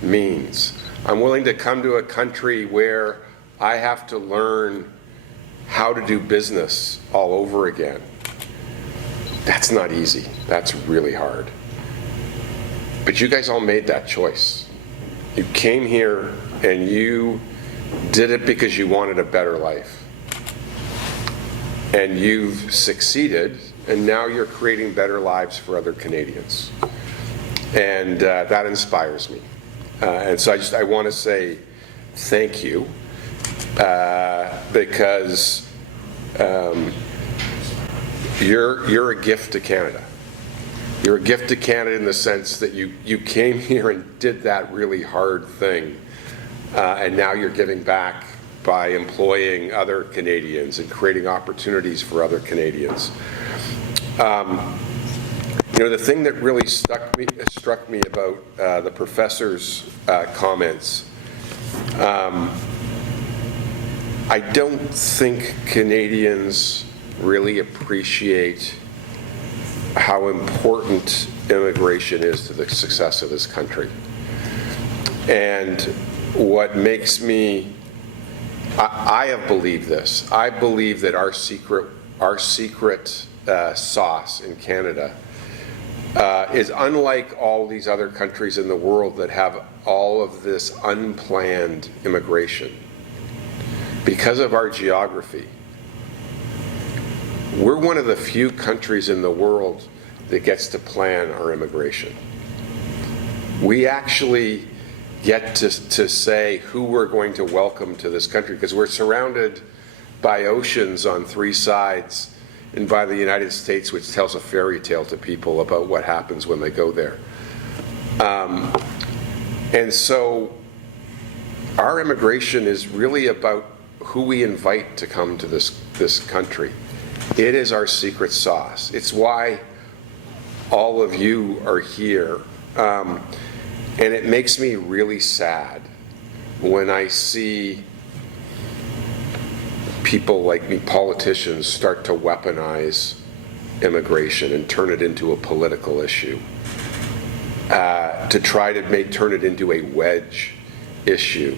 means. I'm willing to come to a country where I have to learn how to do business all over again. That's not easy. That's really hard. But you guys all made that choice. You came here and you did it because you wanted a better life. And you've succeeded, and now you're creating better lives for other Canadians. And that inspires me. And so I want to say thank you, because you're a gift to Canada. You're a gift to Canada in the sense that you came here and did that really hard thing, and now you're giving back by employing other Canadians and creating opportunities for other Canadians. You know, the thing that really struck me about the professor's comments, I don't think Canadians really appreciate how important immigration is to the success of this country. And what makes me, I have believed this. I believe that our secret sauce in Canada is unlike all these other countries in the world that have all of this unplanned immigration. Because of our geography, we're one of the few countries in the world that gets to plan our immigration. We actually get to say who we're going to welcome to this country, because we're surrounded by oceans on three sides and by the United States, which tells a fairy tale to people about what happens when they go there. And so our immigration is really about who we invite to come to this country. It is our secret sauce. It's why all of you are here. And it makes me really sad when I see people like me, politicians, start to weaponize immigration and turn it into a political issue, to try to turn it into a wedge issue.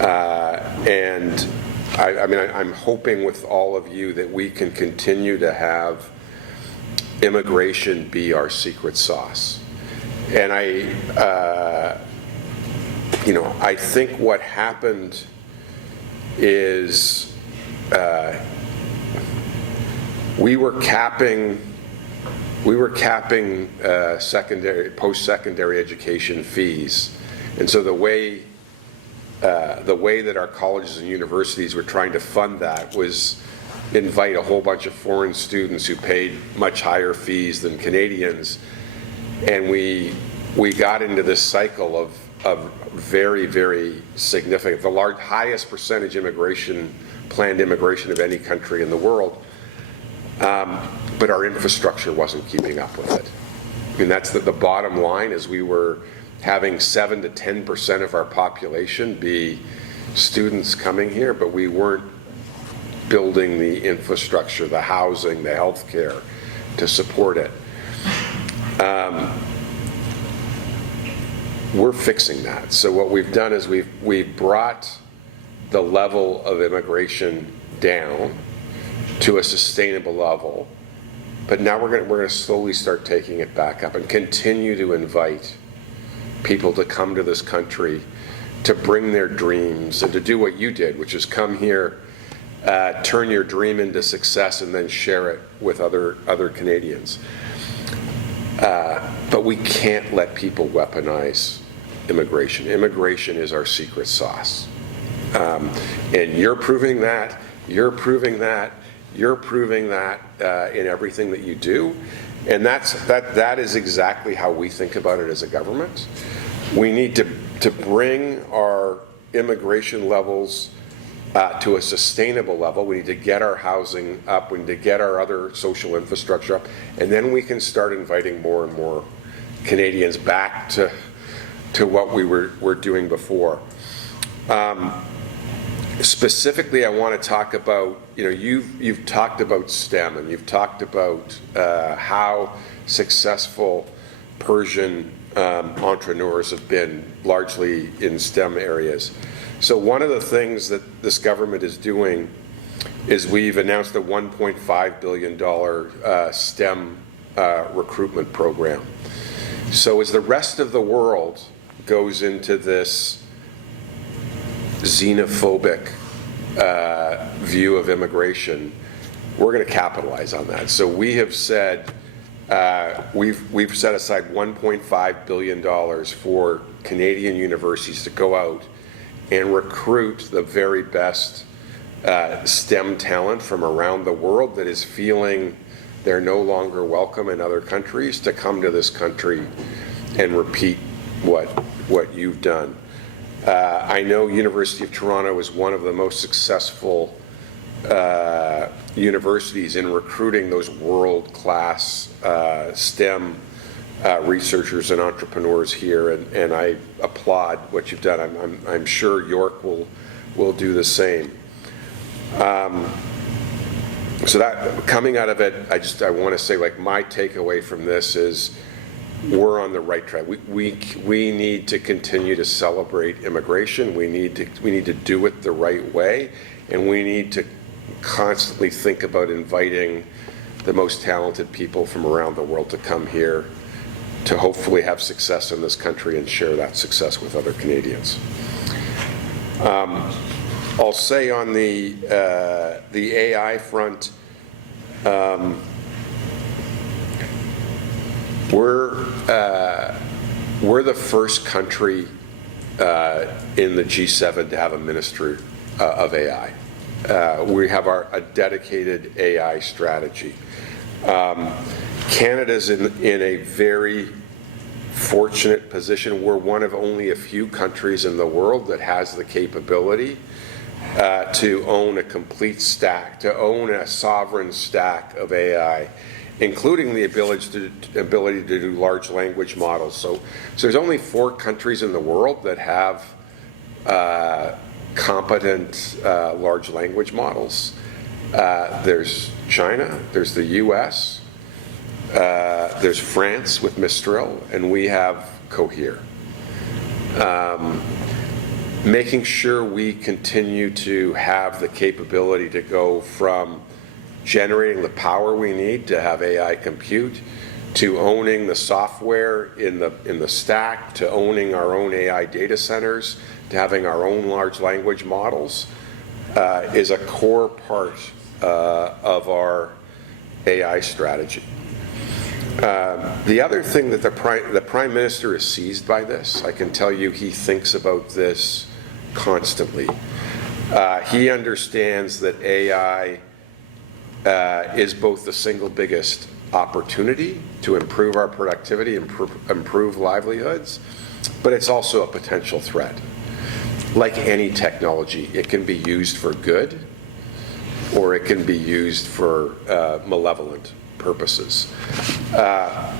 And I mean, I'm hoping with all of you that we can continue to have immigration be our secret sauce. And I think what happened is we were capping post-secondary education fees, and so the way that our colleges and universities were trying to fund that was invite a whole bunch of foreign students who paid much higher fees than Canadians, and we got into this cycle of very, very significant, the highest percentage planned immigration of any country in the world, but our infrastructure wasn't keeping up with it. I mean, that's the bottom line, is we were having 7 to 10% of our population be students coming here, but we weren't building the infrastructure, the housing, the health care to support it. We're fixing that. So what we've done is we've brought the level of immigration down to a sustainable level, but now we're going to slowly start taking it back up and continue to invite people to come to this country, to bring their dreams and to do what you did, which is come here, turn your dream into success, and then share it with other Canadians. But we can't let people weaponize immigration. Immigration is our secret sauce. And you're proving that, you're proving that, you're proving that in everything that you do. And that is exactly how we think about it as a government. We need to bring our immigration levels to a sustainable level. We need to get our housing up. We need to get our other social infrastructure up. And then we can start inviting more and more Canadians back to what we were doing before. Specifically, I want to talk about, you've talked about STEM, and you've talked about how successful Persian entrepreneurs have been largely in STEM areas. So one of the things that this government is doing is we've announced a $1.5 billion STEM recruitment program. So as the rest of the world goes into this xenophobic view of immigration, we're going to capitalize on that. So we have said we've set aside $1.5 billion for Canadian universities to go out and recruit the very best STEM talent from around the world that is feeling they're no longer welcome in other countries to come to this country and repeat what you've done. I know University of Toronto is one of the most successful universities in recruiting those world-class STEM researchers and entrepreneurs here, and I applaud what you've done. I'm sure York will do the same. So that coming out of it, I want to say, like, my takeaway from this is we're on the right track. We need to continue to celebrate immigration. We need to do it the right way, and we need to constantly think about inviting the most talented people from around the world to come here to hopefully have success in this country and share that success with other Canadians. I'll say on the AI front, we're the first country in the G7 to have a ministry of AI. We have a dedicated AI strategy. Canada's in a very fortunate position. We're one of only a few countries in the world that has the capability to own a complete stack, to own a sovereign stack of AI, including the ability to do large language models. So there's only 4 countries in the world that have competent large language models. There's China, there's the US, there's France with Mistral, and we have Cohere. Making sure we continue to have the capability to go from generating the power we need to have AI compute, to owning the software in the stack, to owning our own AI data centers, to having our own large language models, is a core part of our AI strategy. The other thing that the Prime Minister is seized by this, I can tell you he thinks about this constantly. He understands that AI is both the single biggest opportunity to improve our productivity, improve livelihoods, but it's also a potential threat. Like any technology, it can be used for good, or it can be used for malevolent purposes.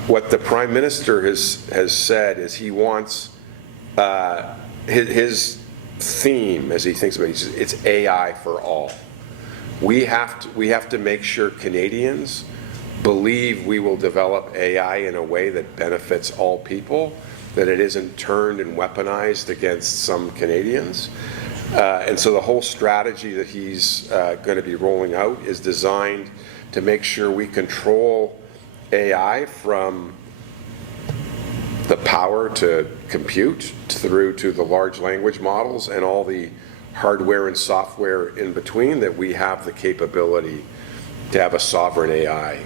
What the Prime Minister has said is he wants his theme, as he thinks about it, it's AI for all. We have to make sure Canadians believe we will develop AI in a way that benefits all people, that it isn't turned and weaponized against some Canadians. And so the whole strategy that he's going to be rolling out is designed to make sure we control AI from the power to compute through to the large language models and all the hardware and software in between, that we have the capability to have a sovereign AI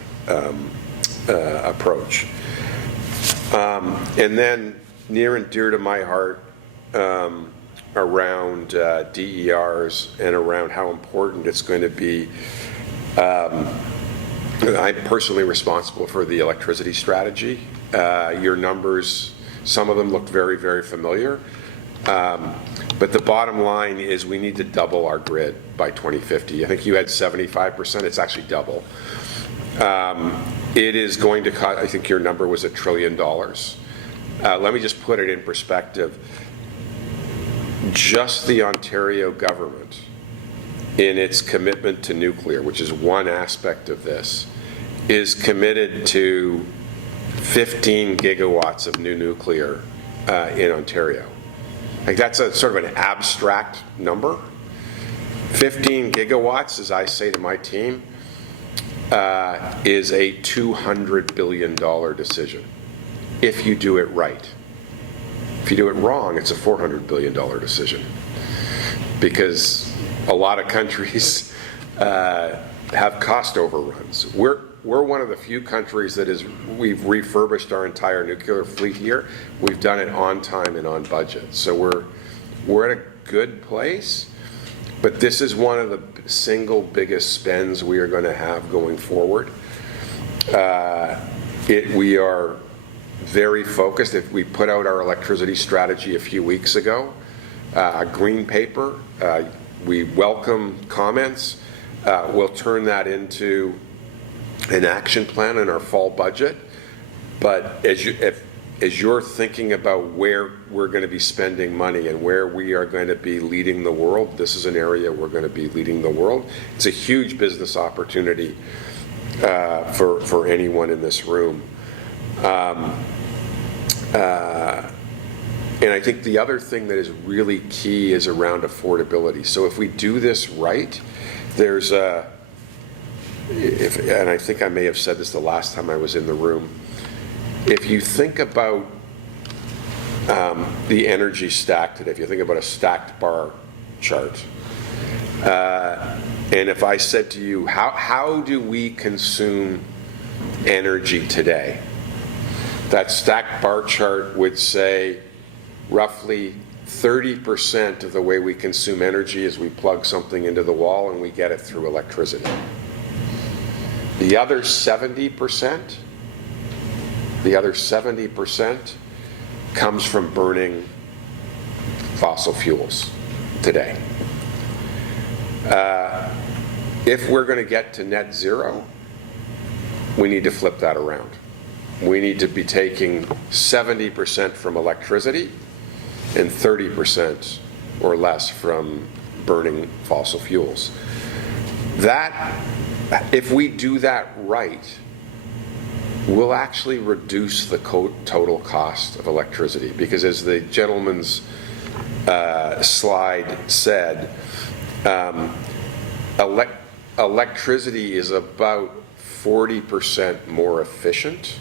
approach. And then near and dear to my heart, around DERs and around how important it's going to be. I'm personally responsible for the electricity strategy. Your numbers, some of them look very, very familiar. But the bottom line is we need to double our grid by 2050. I think you had 75%. It's actually double. It is going to cost, I think your number was $1 trillion. Let me just put it in perspective. Just the Ontario government, in its commitment to nuclear, which is one aspect of this, is committed to 15 gigawatts of new nuclear in Ontario. Like, that's a sort of an abstract number. 15 gigawatts, as I say to my team, is a $200 billion decision if you do it right. If you do it wrong, it's a $400 billion decision, because a lot of countries have cost overruns. We're one of the few countries that we've refurbished our entire nuclear fleet here. We've done it on time and on budget. So we're at a good place, but this is one of the single biggest spends we are going to have going forward. We are very focused. If we put out our electricity strategy a few weeks ago, a green paper, we welcome comments. We'll turn that into an action plan in our fall budget. But as you're thinking about where we're going to be spending money and where we are going to be leading the world, this is an area we're going to be leading the world. It's a huge business opportunity for anyone in this room. And I think the other thing that is really key is around affordability. So if we do this right, there's and I think I may have said this the last time I was in the room, if you think about the energy stack today, if you think about a stacked bar chart, and if I said to you, how do we consume energy today? That stacked bar chart would say roughly 30% of the way we consume energy is we plug something into the wall and we get it through electricity. The other 70%, comes from burning fossil fuels today. If we're going to get to net zero, we need to flip that around. We need to be taking 70% from electricity and 30% or less from burning fossil fuels. If we do that right, we'll actually reduce the total cost of electricity, because as the gentleman's slide said, electricity is about 40% more efficient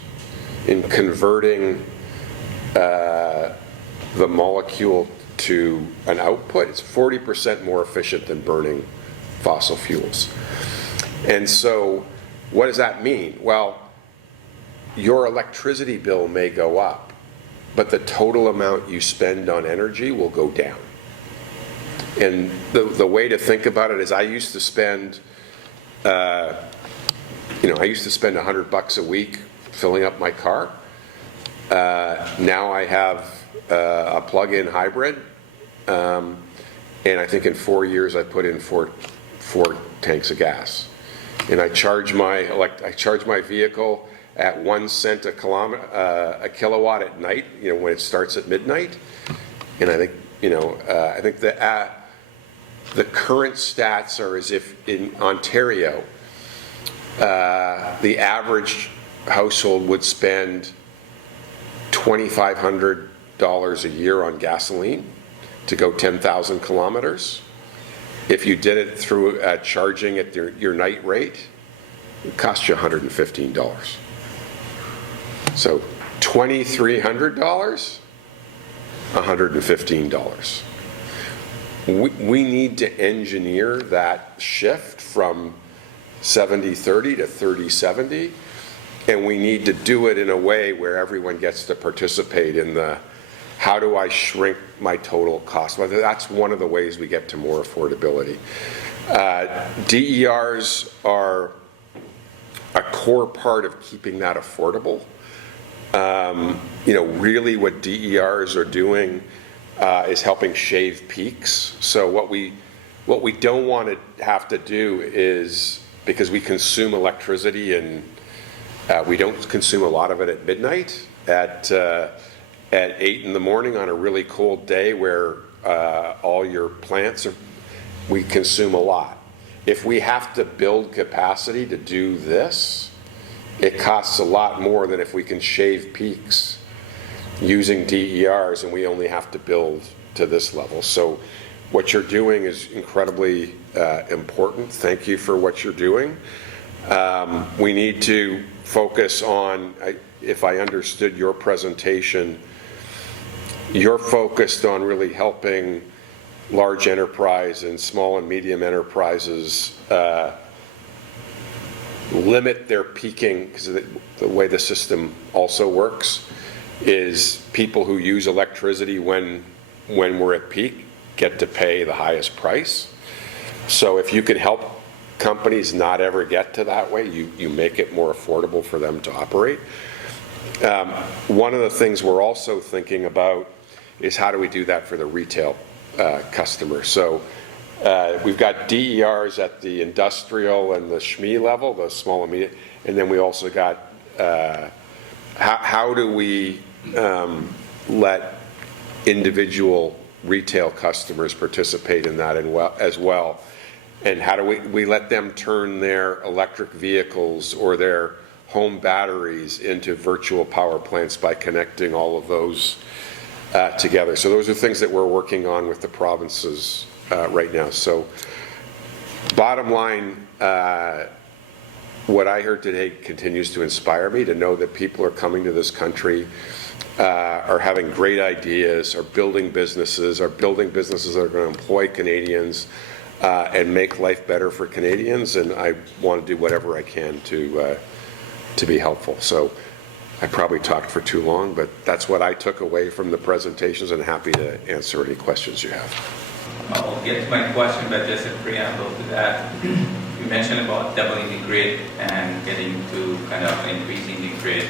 in converting the molecule to an output. It's 40% more efficient than burning fossil fuels. And so what does that mean? Well, your electricity bill may go up, but the total amount you spend on energy will go down. And the way to think about it is, I used to spend $100 a week filling up my car. Now I have a plug-in hybrid, and I think in 4 years I put in four tanks of gas. And I charge my vehicle at 1 cent a kilowatt at night, when it starts at midnight. And I think the current stats are as if in Ontario, the average household would spend $2,500 a year on gasoline to go 10,000 kilometers. If you did it through charging at your night rate, it costs you $115. So $2,300, $115. We need to engineer that shift from 70-30 to 30-70, and we need to do it in a way where everyone gets to participate in the how do I shrink my total cost. Well, that's one of the ways we get to more affordability. DERs are a core part of keeping that affordable. Really what DERs are doing is helping shave peaks. So what we don't want to have to do is, because we consume electricity and we don't consume a lot of it at midnight, at 8 in the morning on a really cold day where all your plants we consume a lot. If we have to build capacity to do this, it costs a lot more than if we can shave peaks using DERs and we only have to build to this level. So what you're doing is incredibly important. Thank you for what you're doing. We need to focus on, if I understood your presentation, you're focused on really helping large enterprise and small and medium enterprises limit their peaking, because the way the system also works is people who use electricity when we're at peak get to pay the highest price. So if you can help companies not ever get to that way, you make it more affordable for them to operate. One of the things we're also thinking about is how do we do that for the retail customer. So we've got DERs at the industrial and the SME level, the small and medium, and then we also got how do we let individual retail customers participate in that as well, and how do we let them turn their electric vehicles or their home batteries into virtual power plants by connecting all of those together. So those are things that we're working on with the provinces right now. So bottom line, what I heard today continues to inspire me to know that people are coming to this country, are having great ideas, are building businesses that are going to employ Canadians and make life better for Canadians, and I want to do whatever I can to be helpful. So I probably talked for too long, but that's what I took away from the presentations, and happy to answer any questions you have. I'll get to my question, but just a preamble to that. You mentioned about doubling the grid and getting to kind of increasing the grid.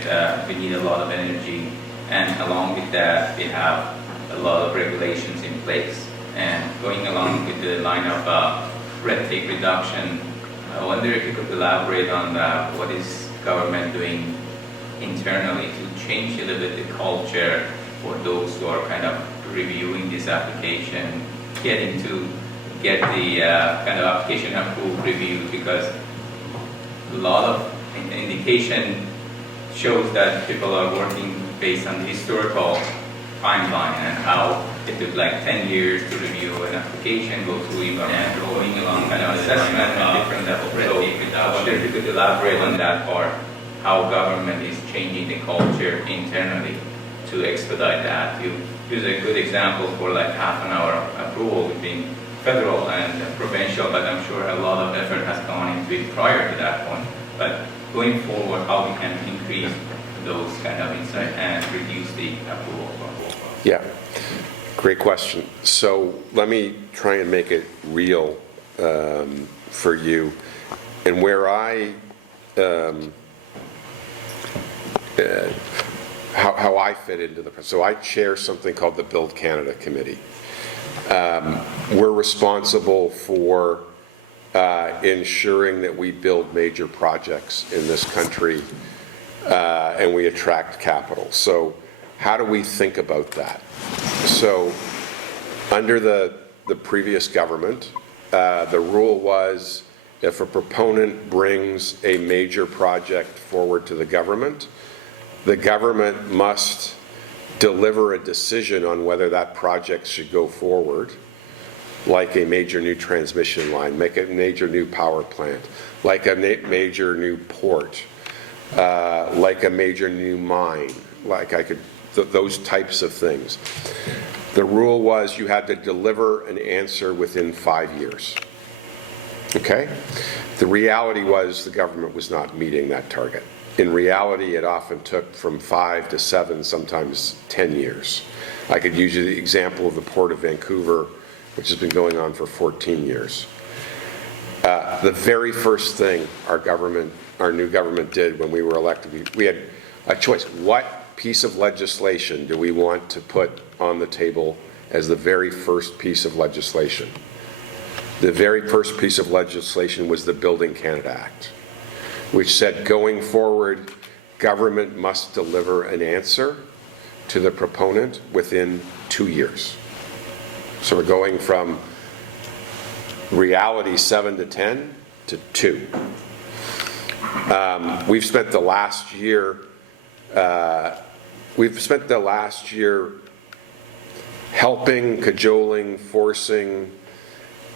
We need a lot of energy, and along with that, we have a lot of regulations in place. And going along with the line of red tape reduction, I wonder if you could elaborate on what is government doing internally to change a little bit the culture for those who are kind of reviewing this application, get the kind of application approved, reviewed, because a lot of indication shows that people are working based on the historical timeline and how it took like 10 years to review an application, go through and going along kind of assessment at different levels. So I wonder if you could elaborate on that part, how government is changing the culture internally to expedite that. You use a good example for like half an hour approval between federal and provincial, but I'm sure a lot of effort has gone into it prior to that point. But going forward, how we can increase those kind of insight and reduce the approval process. Yeah, great question. So let me try and make it real for you, and where I how I fit into the. So I chair something called the Build Canada Committee. We're responsible for ensuring that we build major projects in this country and we attract capital. So how do we think about that? So under the previous government, the rule was if a proponent brings a major project forward to the government must deliver a decision on whether that project should go forward, like a major new transmission line, make a major new power plant, like a major new port, like a major new mine, those types of things. The rule was you had to deliver an answer within 5 years. Okay? The reality was the government was not meeting that target. In reality, it often took from 5 to 7, sometimes 10 years. I could use you the example of the Port of Vancouver, which has been going on for 14 years. The very first thing our new government did when we were elected, we had a choice. What piece of legislation do we want to put on the table as the very first piece of legislation? The very first piece of legislation was the Building Canada Act, which said going forward, government must deliver an answer to the proponent within 2 years. So we're going from reality 7 to 10 to 2. We've spent the last year helping, cajoling, forcing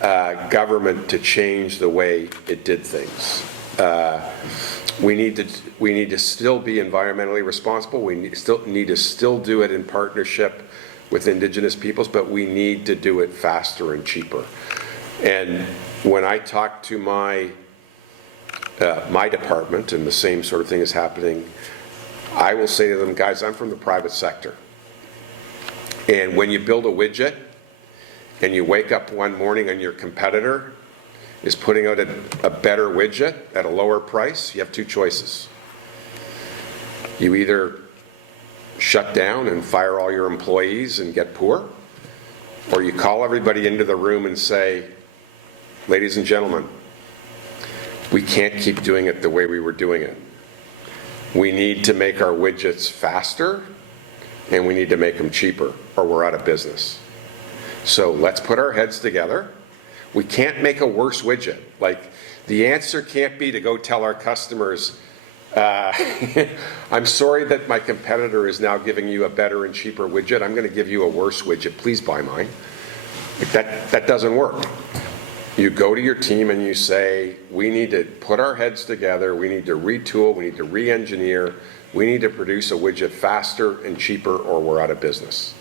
government to change the way it did things. We need to still be environmentally responsible. We need to still do it in partnership with Indigenous peoples, but we need to do it faster and cheaper. And when I talk to my department, and the same sort of thing is happening, I will say to them, guys, I'm from the private sector. And when you build a widget and you wake up one morning and your competitor is putting out a better widget at a lower price, you have two choices. You either shut down and fire all your employees and get poor, or you call everybody into the room and say, ladies and gentlemen, we can't keep doing it the way we were doing it. We need to make our widgets faster, and we need to make them cheaper, or we're out of business. So let's put our heads together. We can't make a worse widget. Like, the answer can't be to go tell our customers, I'm sorry that my competitor is now giving you a better and cheaper widget. I'm going to give you a worse widget. Please buy mine. Like, that doesn't work. You go to your team and you say, we need to put our heads together, we need to retool, we need to re-engineer, we need to produce a widget faster and cheaper, or we're out of business.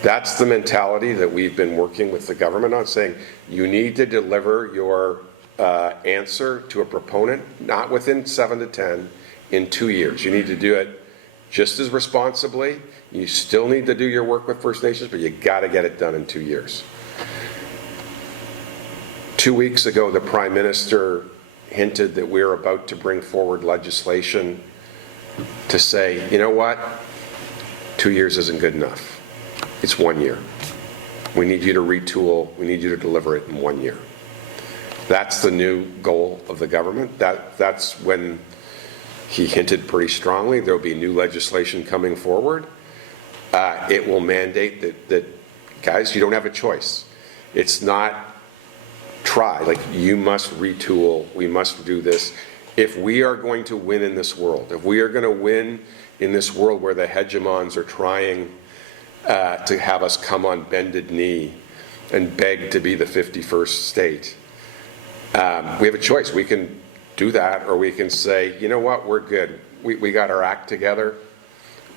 That's the mentality that we've been working with the government on, saying you need to deliver your answer to a proponent, not within 7 to 10, in 2 years. You need to do it just as responsibly. You still need to do your work with First Nations, but you got to get it done in 2 years. 2 weeks ago, the Prime Minister hinted that we're about to bring forward legislation to say, you know what, 2 years isn't good enough. It's 1 year. We need you to retool. We need you to deliver it in 1 year. That's the new goal of the government. That's when he hinted pretty strongly there'll be new legislation coming forward. It will mandate that, guys, you don't have a choice. It's not try, like, you must retool, we must do this. If we are going to win in this world, if we are going to win in this world where the hegemons are trying to have us come on bended knee and beg to be the 51st state, we have a choice. We can do that, or we can say, you know what, we're good. We got our act together.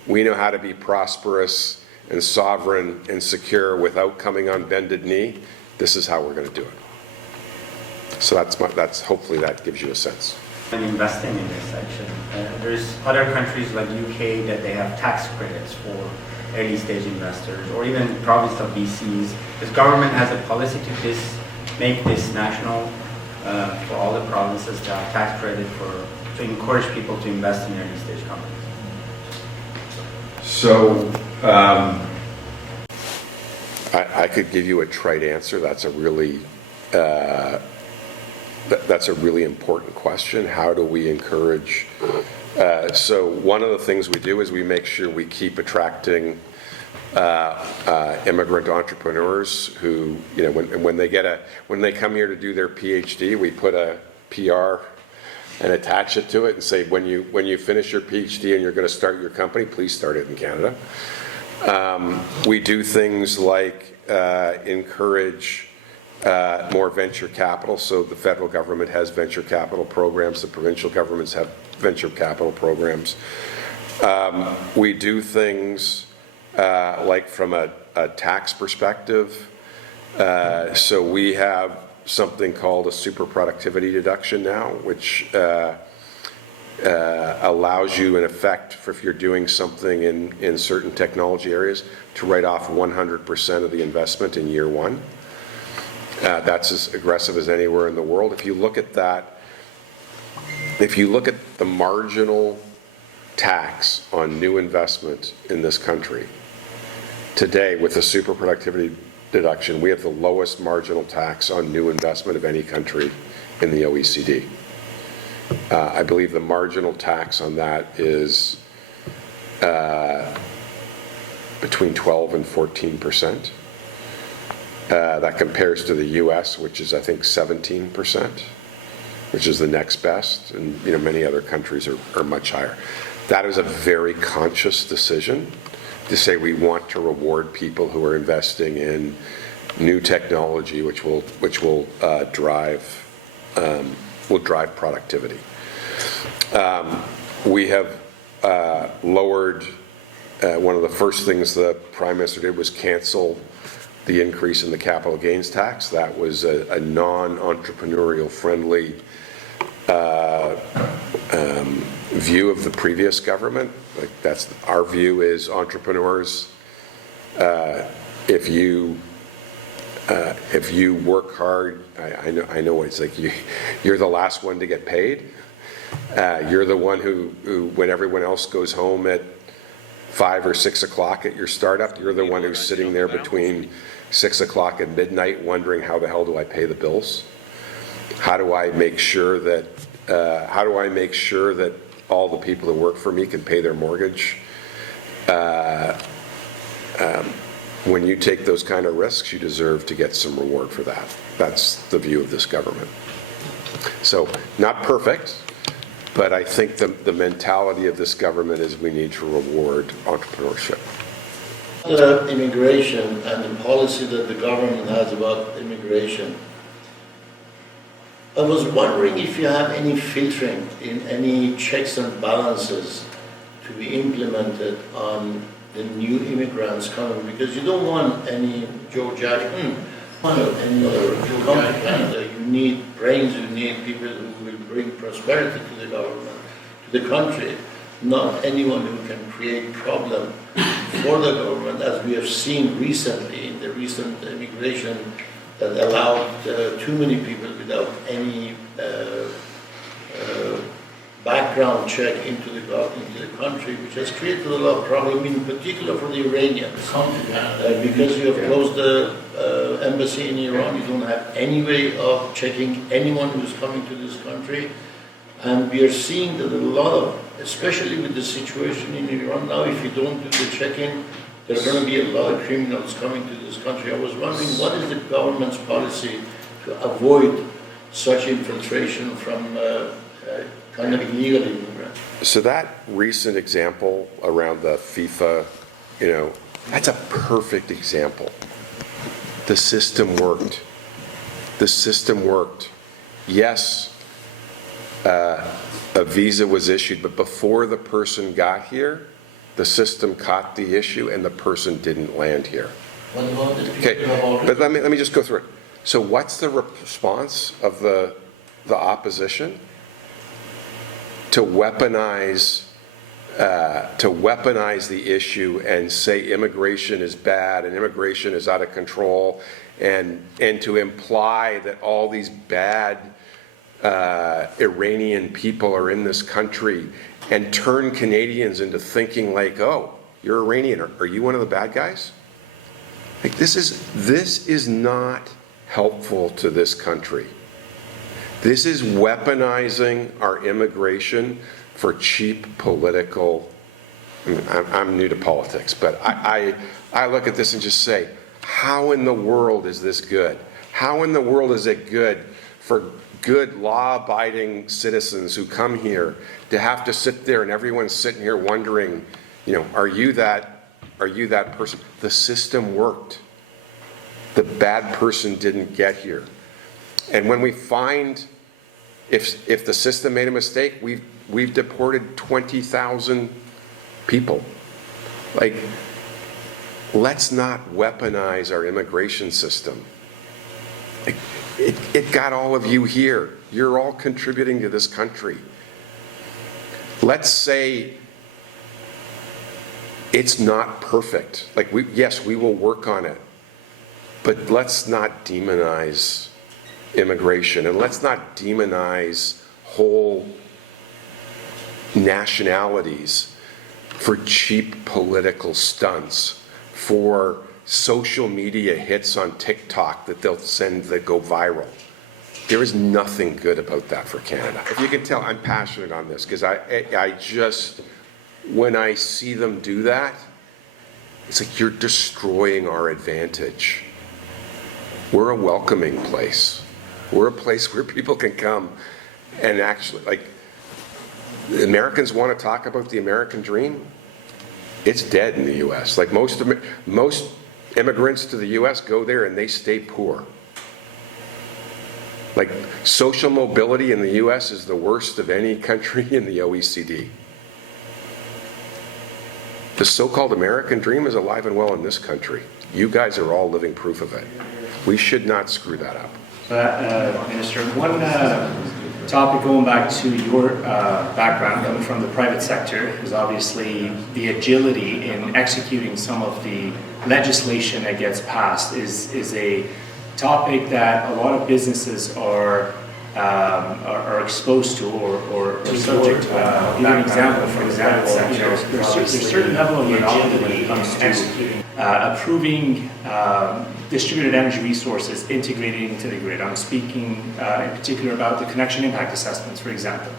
We know how to be prosperous and sovereign and secure without coming on bended knee. This is how we're going to do it. So that's hopefully that gives you a sense. And investing in this section, there's other countries like UK that they have tax credits for early stage investors, or even province of BC's. This government has a policy to make this national for all the provinces to have tax credit to encourage people to invest in early stage companies. So I could give you a trite answer. That's a really important question. How do we encourage? So one of the things we do is we make sure we keep attracting immigrant entrepreneurs who, you know, when they come here to do their PhD, we put a PR and attach it to it and say, when you finish your PhD and you're going to start your company, please start it in Canada. We do things like encourage more venture capital. So the federal government has venture capital programs. The provincial governments have venture capital programs. We do things like from a tax perspective. So we have something called a super productivity deduction now, which allows you, in effect, if you're doing something in certain technology areas, to write off 100% of the investment in year one. That's as aggressive as anywhere in the world. If you look at that, if you look at the marginal tax on new investment in this country, today with the super productivity deduction, we have the lowest marginal tax on new investment of any country in the OECD. I believe the marginal tax on that is between 12 and 14%. That compares to the US, which is, I think, 17%. which is the next best, and many other countries are much higher. That is a very conscious decision to say we want to reward people who are investing in new technology, which will drive productivity. We have lowered. One of the first things the Prime Minister did was cancel the increase in the capital gains tax. That was a non-entrepreneurial friendly view of the previous government. Like, that's our view is entrepreneurs. If you work hard, I know what it's like. You're the last one to get paid. You're the one who, when everyone else goes home at 5 or 6 o'clock at your startup, you're the one who's sitting there between 6 o'clock and midnight wondering, how the hell do I pay the bills? How do I make sure that all the people that work for me can pay their mortgage? When you take those kind of risks, you deserve to get some reward for that. That's the view of this government. So, not perfect, but I think the mentality of this government is we need to reward entrepreneurship. Immigration and the policy that the government has about immigration, I was wondering if you have any filtering in any checks and balances to be implemented on the new immigrants coming, because you don't want any Joe Jack, any other Joe Jack Canada. You need brains, you need people who will bring prosperity to the government, to the country, not anyone who can create problem for the government, as we have seen recently in the recent immigration that allowed too many people without any background check into the country, which has created a lot of problem, in particular for the Iranians. Because you have closed the embassy in Iran, you don't have any way of checking anyone who's coming to this country. And we are seeing that a lot of, especially with the situation in Iran now, if you don't do the checking, there are going to be a lot of criminals coming to this country. I was wondering, what is the government's policy to avoid such infiltration from kind of illegal immigrants? So that recent example around the FIFA, that's a perfect example. The system worked. The system worked. Yes, a visa was issued, but before the person got here, the system caught the issue and the person didn't land here. Okay, but let me just go through it. So what's the response of the opposition? To weaponize the issue and say immigration is bad and immigration is out of control, and to imply that all these bad Iranian people are in this country, and turn Canadians into thinking like, oh, you're Iranian, are you one of the bad guys? Like, this is not helpful to this country. This is weaponizing our immigration for cheap political. I'm new to politics, but I look at this and just say, how in the world is this good? How in the world is it good for good law-abiding citizens who come here to have to sit there and everyone's sitting here wondering, are you that person? The system worked. The bad person didn't get here. And when we find, if the system made a mistake, we've deported 20,000 people. Like, let's not weaponize our immigration system. Like, it got all of you here. You're all contributing to this country. Let's say it's not perfect. Like, yes, we will work on it. But let's not demonize immigration, and let's not demonize whole nationalities for cheap political stunts, for social media hits on TikTok that they'll send that go viral. There is nothing good about that for Canada. If you can tell, I'm passionate on this, because I just, when I see them do that, it's like you're destroying our advantage. We're a welcoming place. We're a place where people can come And actually, like, the Americans want to talk about the American dream. It's dead in the U.S. Like most immigrants to the U.S. go there and they stay poor. Like, social mobility in the U.S. is the worst of any country in the OECD. The so-called American dream is alive and well in this country. You guys are all living proof of it. We should not screw that up. Minister, one topic going back to your background, coming from the private sector, is obviously the agility in executing some of the legislation that gets passed is a topic that a lot of businesses are exposed to or subject to. I'll give you an example. For example, there's a certain level of agility when it comes to approving distributed energy resources integrated into the grid. I'm speaking in particular about the connection impact assessments, for example.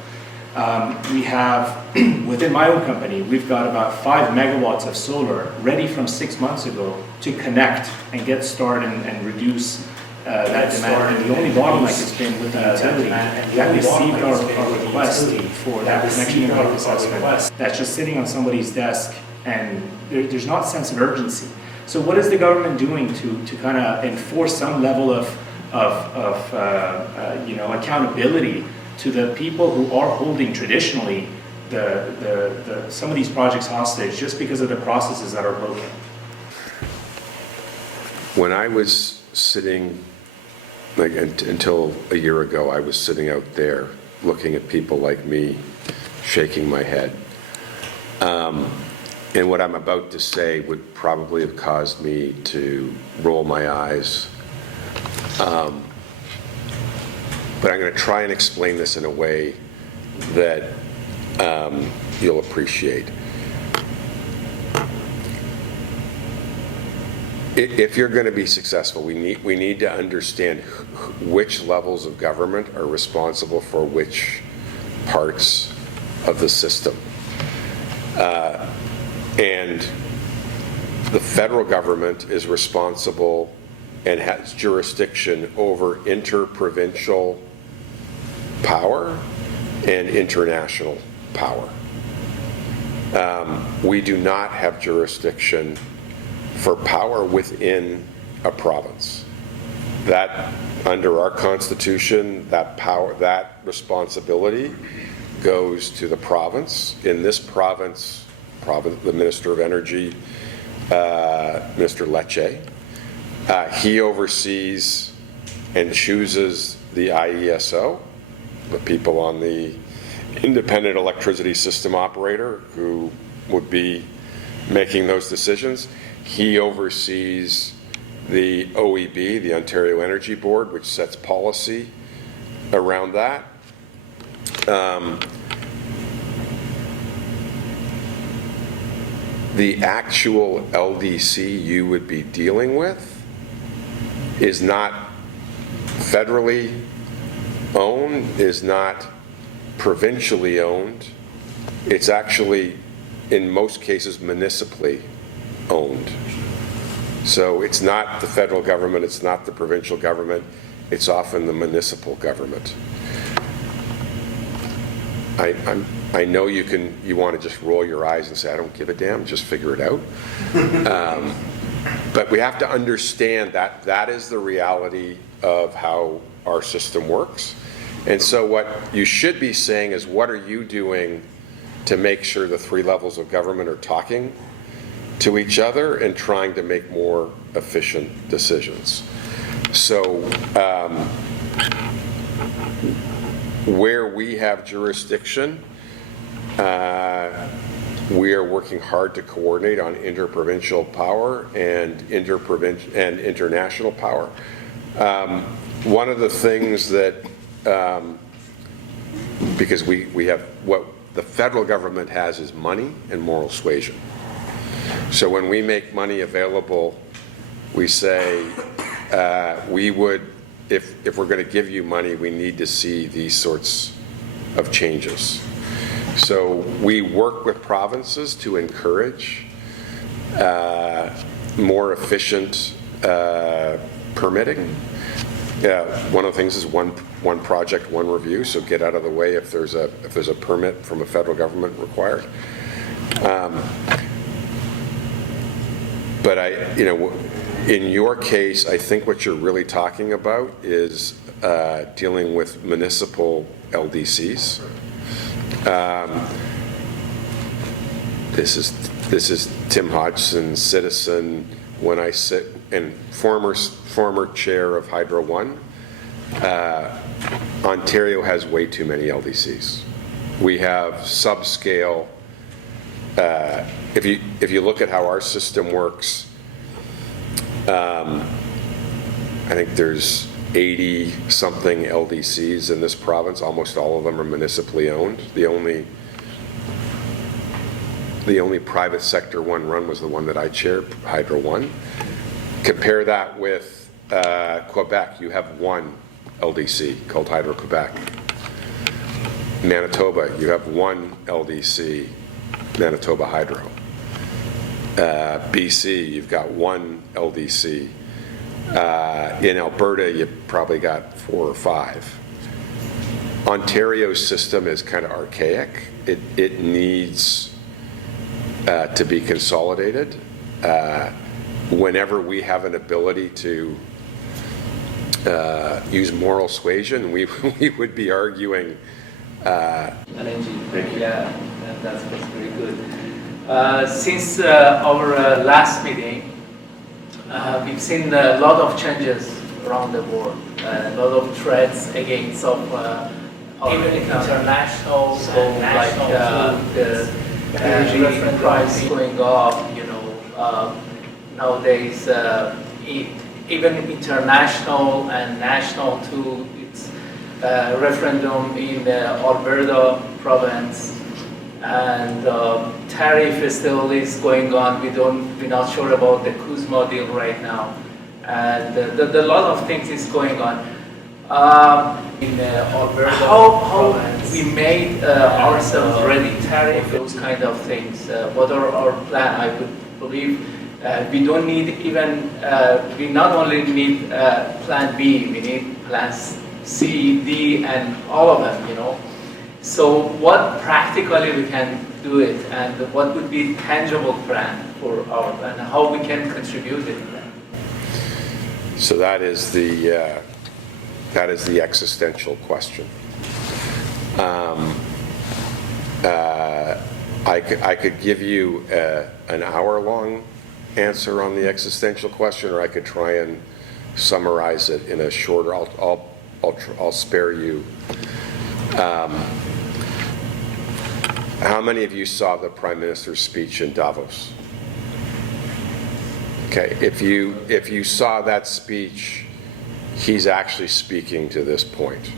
We have, within my own company, we've got about 5 megawatts of solar ready from 6 months ago to connect and get started and reduce that demand. And the only bottleneck has been with the utility that received our request for that connection impact assessment that's just sitting on somebody's desk, and there's not a sense of urgency. So what is the government doing to kind of enforce some level of accountability to the people who are holding traditionally some of these projects hostage just because of the processes that are broken? When I was sitting, like until a year ago, I was sitting out there looking at people like me, shaking my head. And what I'm about to say would probably have caused me to roll my eyes. But I'm going to try and explain this in a way that you'll appreciate. If you're going to be successful, we need to understand which levels of government are responsible for which parts of the system. And the federal government is responsible and has jurisdiction over interprovincial power and international power. We do not have jurisdiction for power within a province. That, under our Constitution, that power, that responsibility goes to the province. In this province, the Minister of Energy, Mr. Lecce, he oversees and chooses the IESO, the people on the independent electricity system operator who would be making those decisions. He oversees the OEB, the Ontario Energy Board, which sets policy around that. The actual LDC you would be dealing with is not federally owned, is not provincially owned. It's actually, in most cases, municipally owned. So it's not the federal government, it's not the provincial government, it's often the municipal government. I know you want to just roll your eyes and say, I don't give a damn, just figure it out. But we have to understand that that is the reality of how our system works. And so what you should be saying is, what are you doing to make sure the three levels of government are talking to each other and trying to make more efficient decisions? So where we have jurisdiction, we are working hard to coordinate on interprovincial power and international power. One of the things that, because we have, what the federal government has is money and moral suasion. So when we make money available, we say we would, if we're going to give you money, we need to see these sorts of changes. So we work with provinces to encourage more efficient permitting. Yeah, one of the things is one project, one review, so get out of the way if there's a permit from a federal government required. But in your case, I think what you're really talking about is dealing with municipal LDCs. This is Tim Hodgson, citizen. When I sit and former chair of Hydro One, Ontario has way too many LDCs. We have subscale. If you look at how our system works, I think there's 80-something LDCs in this province. Almost all of them are municipally owned. The only private sector one run was the one that I chaired, Hydro One. Compare that with Quebec. You have one LDC called Hydro Quebec. Manitoba, you have one LDC, Manitoba Hydro. BC, you've got one LDC. In Alberta, you've probably got 4 or 5. Ontario's system is kind of archaic. It needs to be consolidated. Whenever we have an ability to use moral suasion, we would be arguing. Yeah, that's very good. Since our last meeting, we've seen a lot of changes around the world, a lot of threats against even international, like the energy price going up, nowadays, even international and national too. It's referendum in Alberta province, and tariff still is going on. We're not sure about the Kuzma deal right now, and a lot of things is going on. In Alberta province, we made ourselves ready tariff those kind of things. What are our plan? I would believe we don't need even. We not only need plan B, we need plans C, D, and all of them. So what practically we can do it, and what would be tangible plan for our plan, and how we can contribute it. So that is the existential question. I could give you an hour-long answer on the existential question, or I could try and summarize it in a shorter. I'll spare you. How many of you saw the Prime Minister's speech in Davos? Okay, if you saw that speech, he's actually speaking to this point.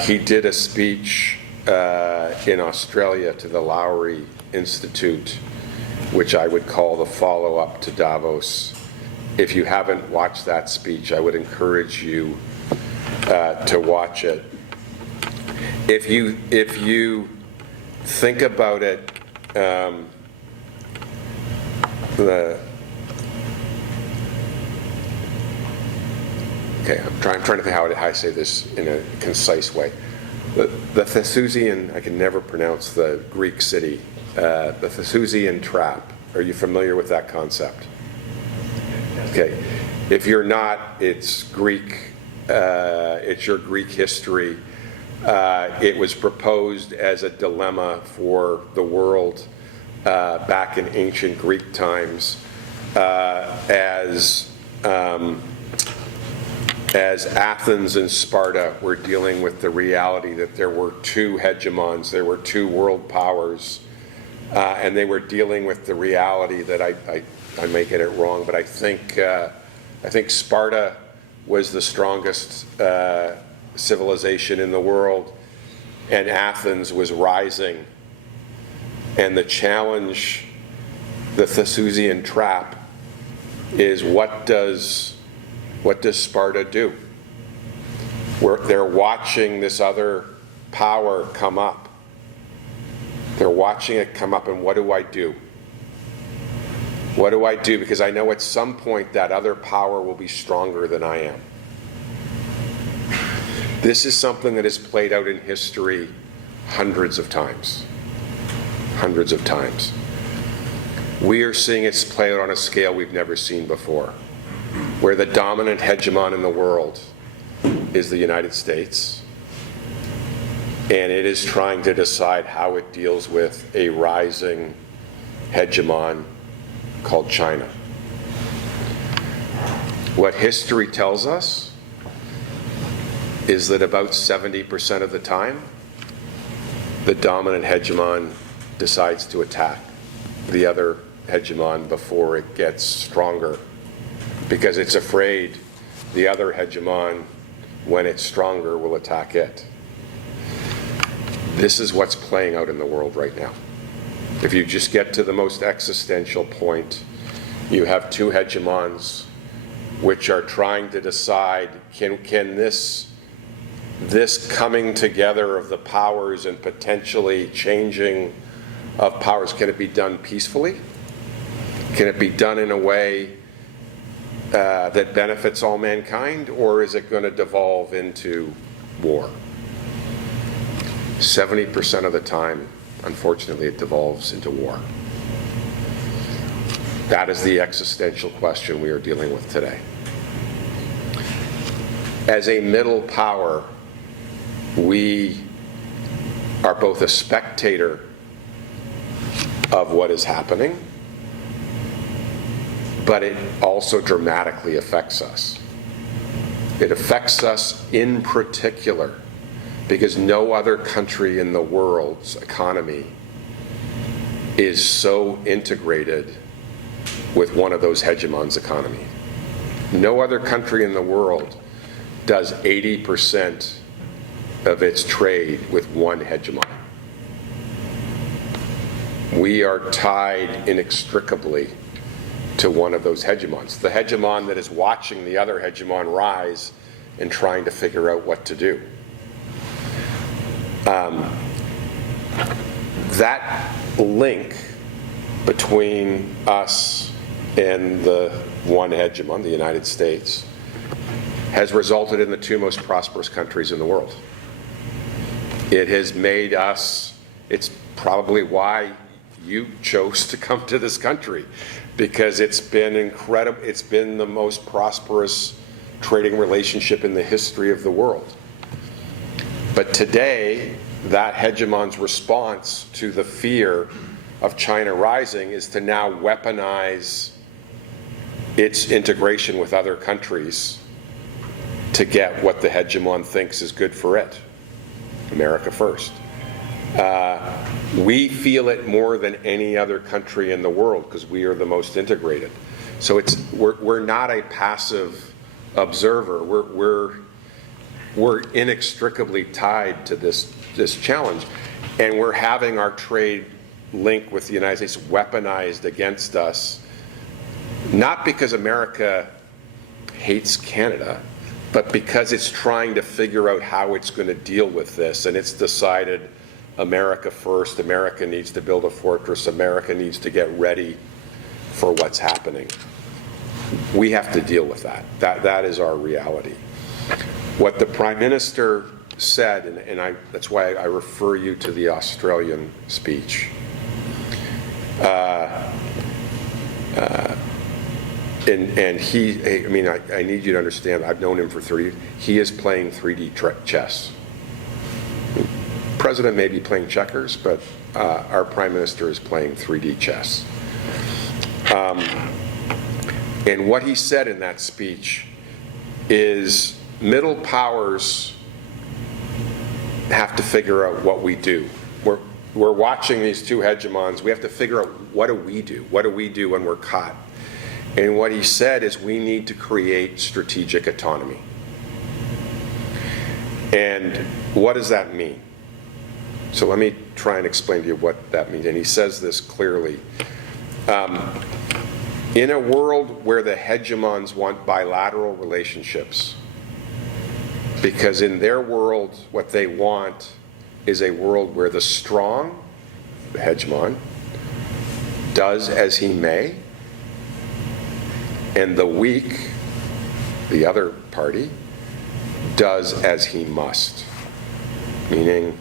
He did a speech in Australia to the Lowry Institute, which I would call the follow-up to Davos. If you haven't watched that speech, I would encourage you to watch it. If you think about it, okay, I'm trying to think how I say this in a concise way. The Thesusian, I can never pronounce the Greek city, the Thesusian trap. Are you familiar with that concept? Okay. If you're not, it's Greek, it's your Greek history. It was proposed as a dilemma for the world back in ancient Greek times as Athens and Sparta were dealing with the reality that there were two hegemons, there were two world powers, and they were dealing with the reality that I may get it wrong, but I think Sparta was the strongest civilization in the world, and Athens was rising. And the challenge, the Thesusian trap, is what does Sparta do? They're watching this other power come up. They're watching it come up, and what do I do? What do I do? Because I know at some point that other power will be stronger than I am. This is something that has played out in history hundreds of times. Hundreds of times. We are seeing it play out on a scale we've never seen before, where the dominant hegemon in the world is the United States, and it is trying to decide how it deals with a rising hegemon called China. What history tells us is that about 70% of the time, the dominant hegemon decides to attack the other hegemon before it gets stronger, because it's afraid the other hegemon, when it's stronger, will attack it. This is what's playing out in the world right now. If you just get to the most existential point, you have two hegemons which are trying to decide, can this coming together of the powers and potentially changing of powers, can it be done peacefully? Can it be done in a way that benefits all mankind, or is it going to devolve into war? 70% of the time, unfortunately, it devolves into war. That is the existential question we are dealing with today. As a middle power, we are both a spectator of what is happening, but it also dramatically affects us. It affects us in particular because no other country in the world's economy is so integrated with one of those hegemons' economy. No other country in the world does 80% of its trade with one hegemon. We are tied inextricably to one of those hegemons. The hegemon that is watching the other hegemon rise and trying to figure out what to do. That link between us and the one hegemon, the United States, has resulted in the two most prosperous countries in the world. It has made us, it's probably why you chose to come to this country, because it's been incredible. It's been the most prosperous trading relationship in the history of the world. But today, that hegemon's response to the fear of China rising is to now weaponize its integration with other countries to get what the hegemon thinks is good for it. America first. We feel it more than any other country in the world because we are the most integrated. So we're not a passive observer. We're inextricably tied to this challenge, and we're having our trade link with the United States weaponized against us, not because America hates Canada, but because it's trying to figure out how it's going to deal with this, and it's decided America first, America needs to build a fortress, America needs to get ready for what's happening. We have to deal with that. That is our reality. What the Prime Minister said, and that's why I refer you to the Australian speech. And he, I mean, I need you to understand, I've known him for 30 years. He is playing 3D chess. The President may be playing checkers, but our Prime Minister is playing 3D chess. And what he said in that speech is middle powers have to figure out what we do. We're watching these two hegemons. We have to figure out, what do we do? What do we do when we're caught? And what he said is we need to create strategic autonomy. And what does that mean? So let me try and explain to you what that means. And he says this clearly. In a world where the hegemons want bilateral relationships, because in their world, what they want is a world where the strong, the hegemon, does as he may, and the weak, the other party, does as he must, meaning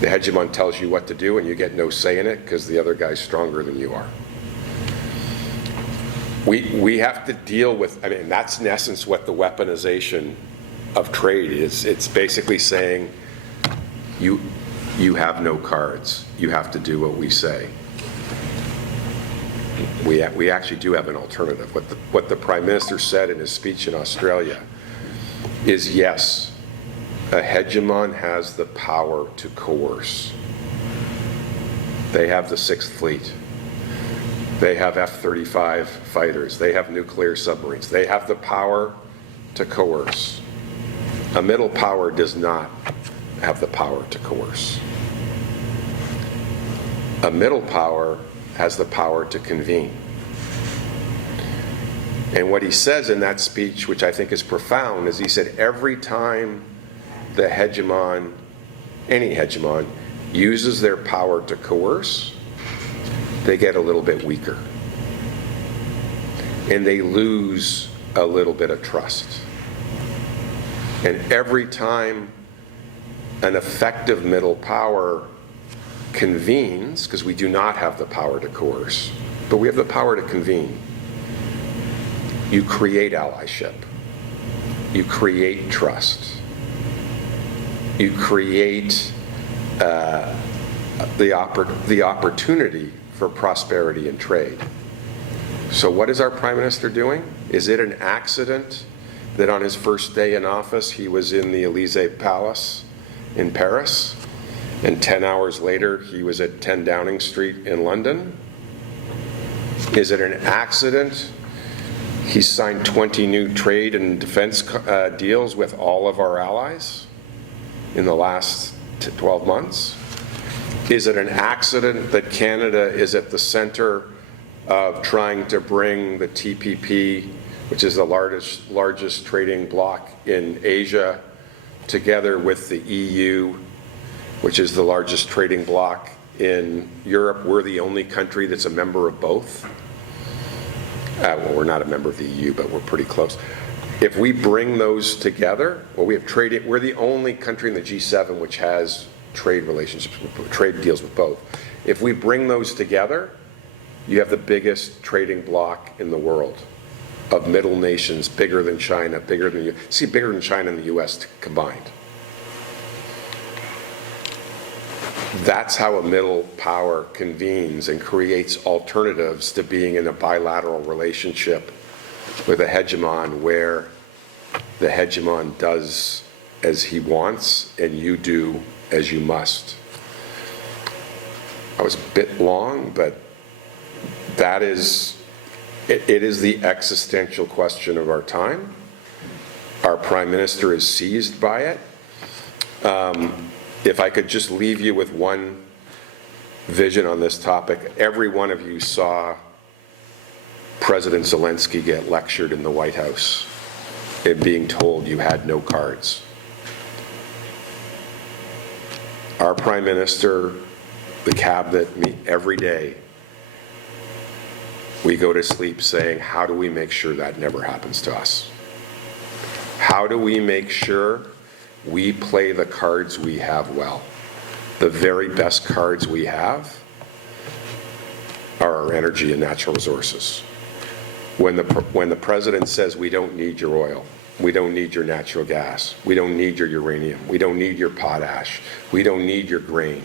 the hegemon tells you what to do and you get no say in it because the other guy's stronger than you are. We have to deal with, I mean, that's in essence what the weaponization of trade is. It's basically saying you have no cards. You have to do what we say. We actually do have an alternative. What the Prime Minister said in his speech in Australia is, yes, a hegemon has the power to coerce. They have the Sixth Fleet. They have F-35 fighters. They have nuclear submarines. They have the power to coerce. A middle power does not have the power to coerce. A middle power has the power to convene. And what he says in that speech, which I think is profound, is he said every time the hegemon, any hegemon, uses their power to coerce, they get a little bit weaker. And they lose a little bit of trust. And every time an effective middle power convenes, because we do not have the power to coerce, but we have the power to convene, you create allyship. You create trust. You create the opportunity for prosperity and trade. So what is our Prime Minister doing? Is it an accident that on his first day in office he was in the Élysée Palace in Paris, and 10 hours later he was at 10 Downing Street in London? Is it an accident he signed 20 new trade and defense deals with all of our allies in the last 12 months? Is it an accident that Canada is at the center of trying to bring the TPP, which is the largest trading bloc in Asia, together with the EU, which is the largest trading bloc in Europe? We're the only country that's a member of both. Well, we're not a member of the EU, but we're pretty close. If we bring those together, well, we have trade. We're the only country in the G7 which has trade relationships, trade deals with both. If we bring those together, you have the biggest trading bloc in the world of middle nations, bigger than China, bigger than bigger than China and the U.S. combined. That's how a middle power convenes and creates alternatives to being in a bilateral relationship with a hegemon where the hegemon does as he wants and you do as you must. I was a bit long, but that is, it is the existential question of our time. Our Prime Minister is seized by it. If I could just leave you with one vision on this topic, every one of you saw President Zelensky get lectured in the White House and being told you had no cards. Our Prime Minister, the cabinet meet every day. We go to sleep saying, how do we make sure that never happens to us? How do we make sure we play the cards we have well? The very best cards we have are our energy and natural resources. When the president says we don't need your oil, we don't need your natural gas, we don't need your uranium, we don't need your potash, we don't need your grain,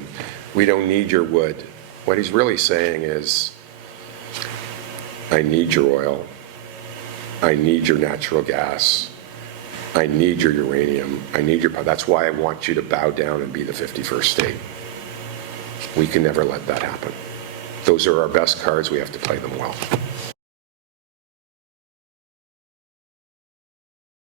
we don't need your wood, what he's really saying is, I need your oil, I need your natural gas, I need your uranium, I need your, that's why I want you to bow down and be the 51st state. We can never let that happen. Those are our best cards, we have to play them well.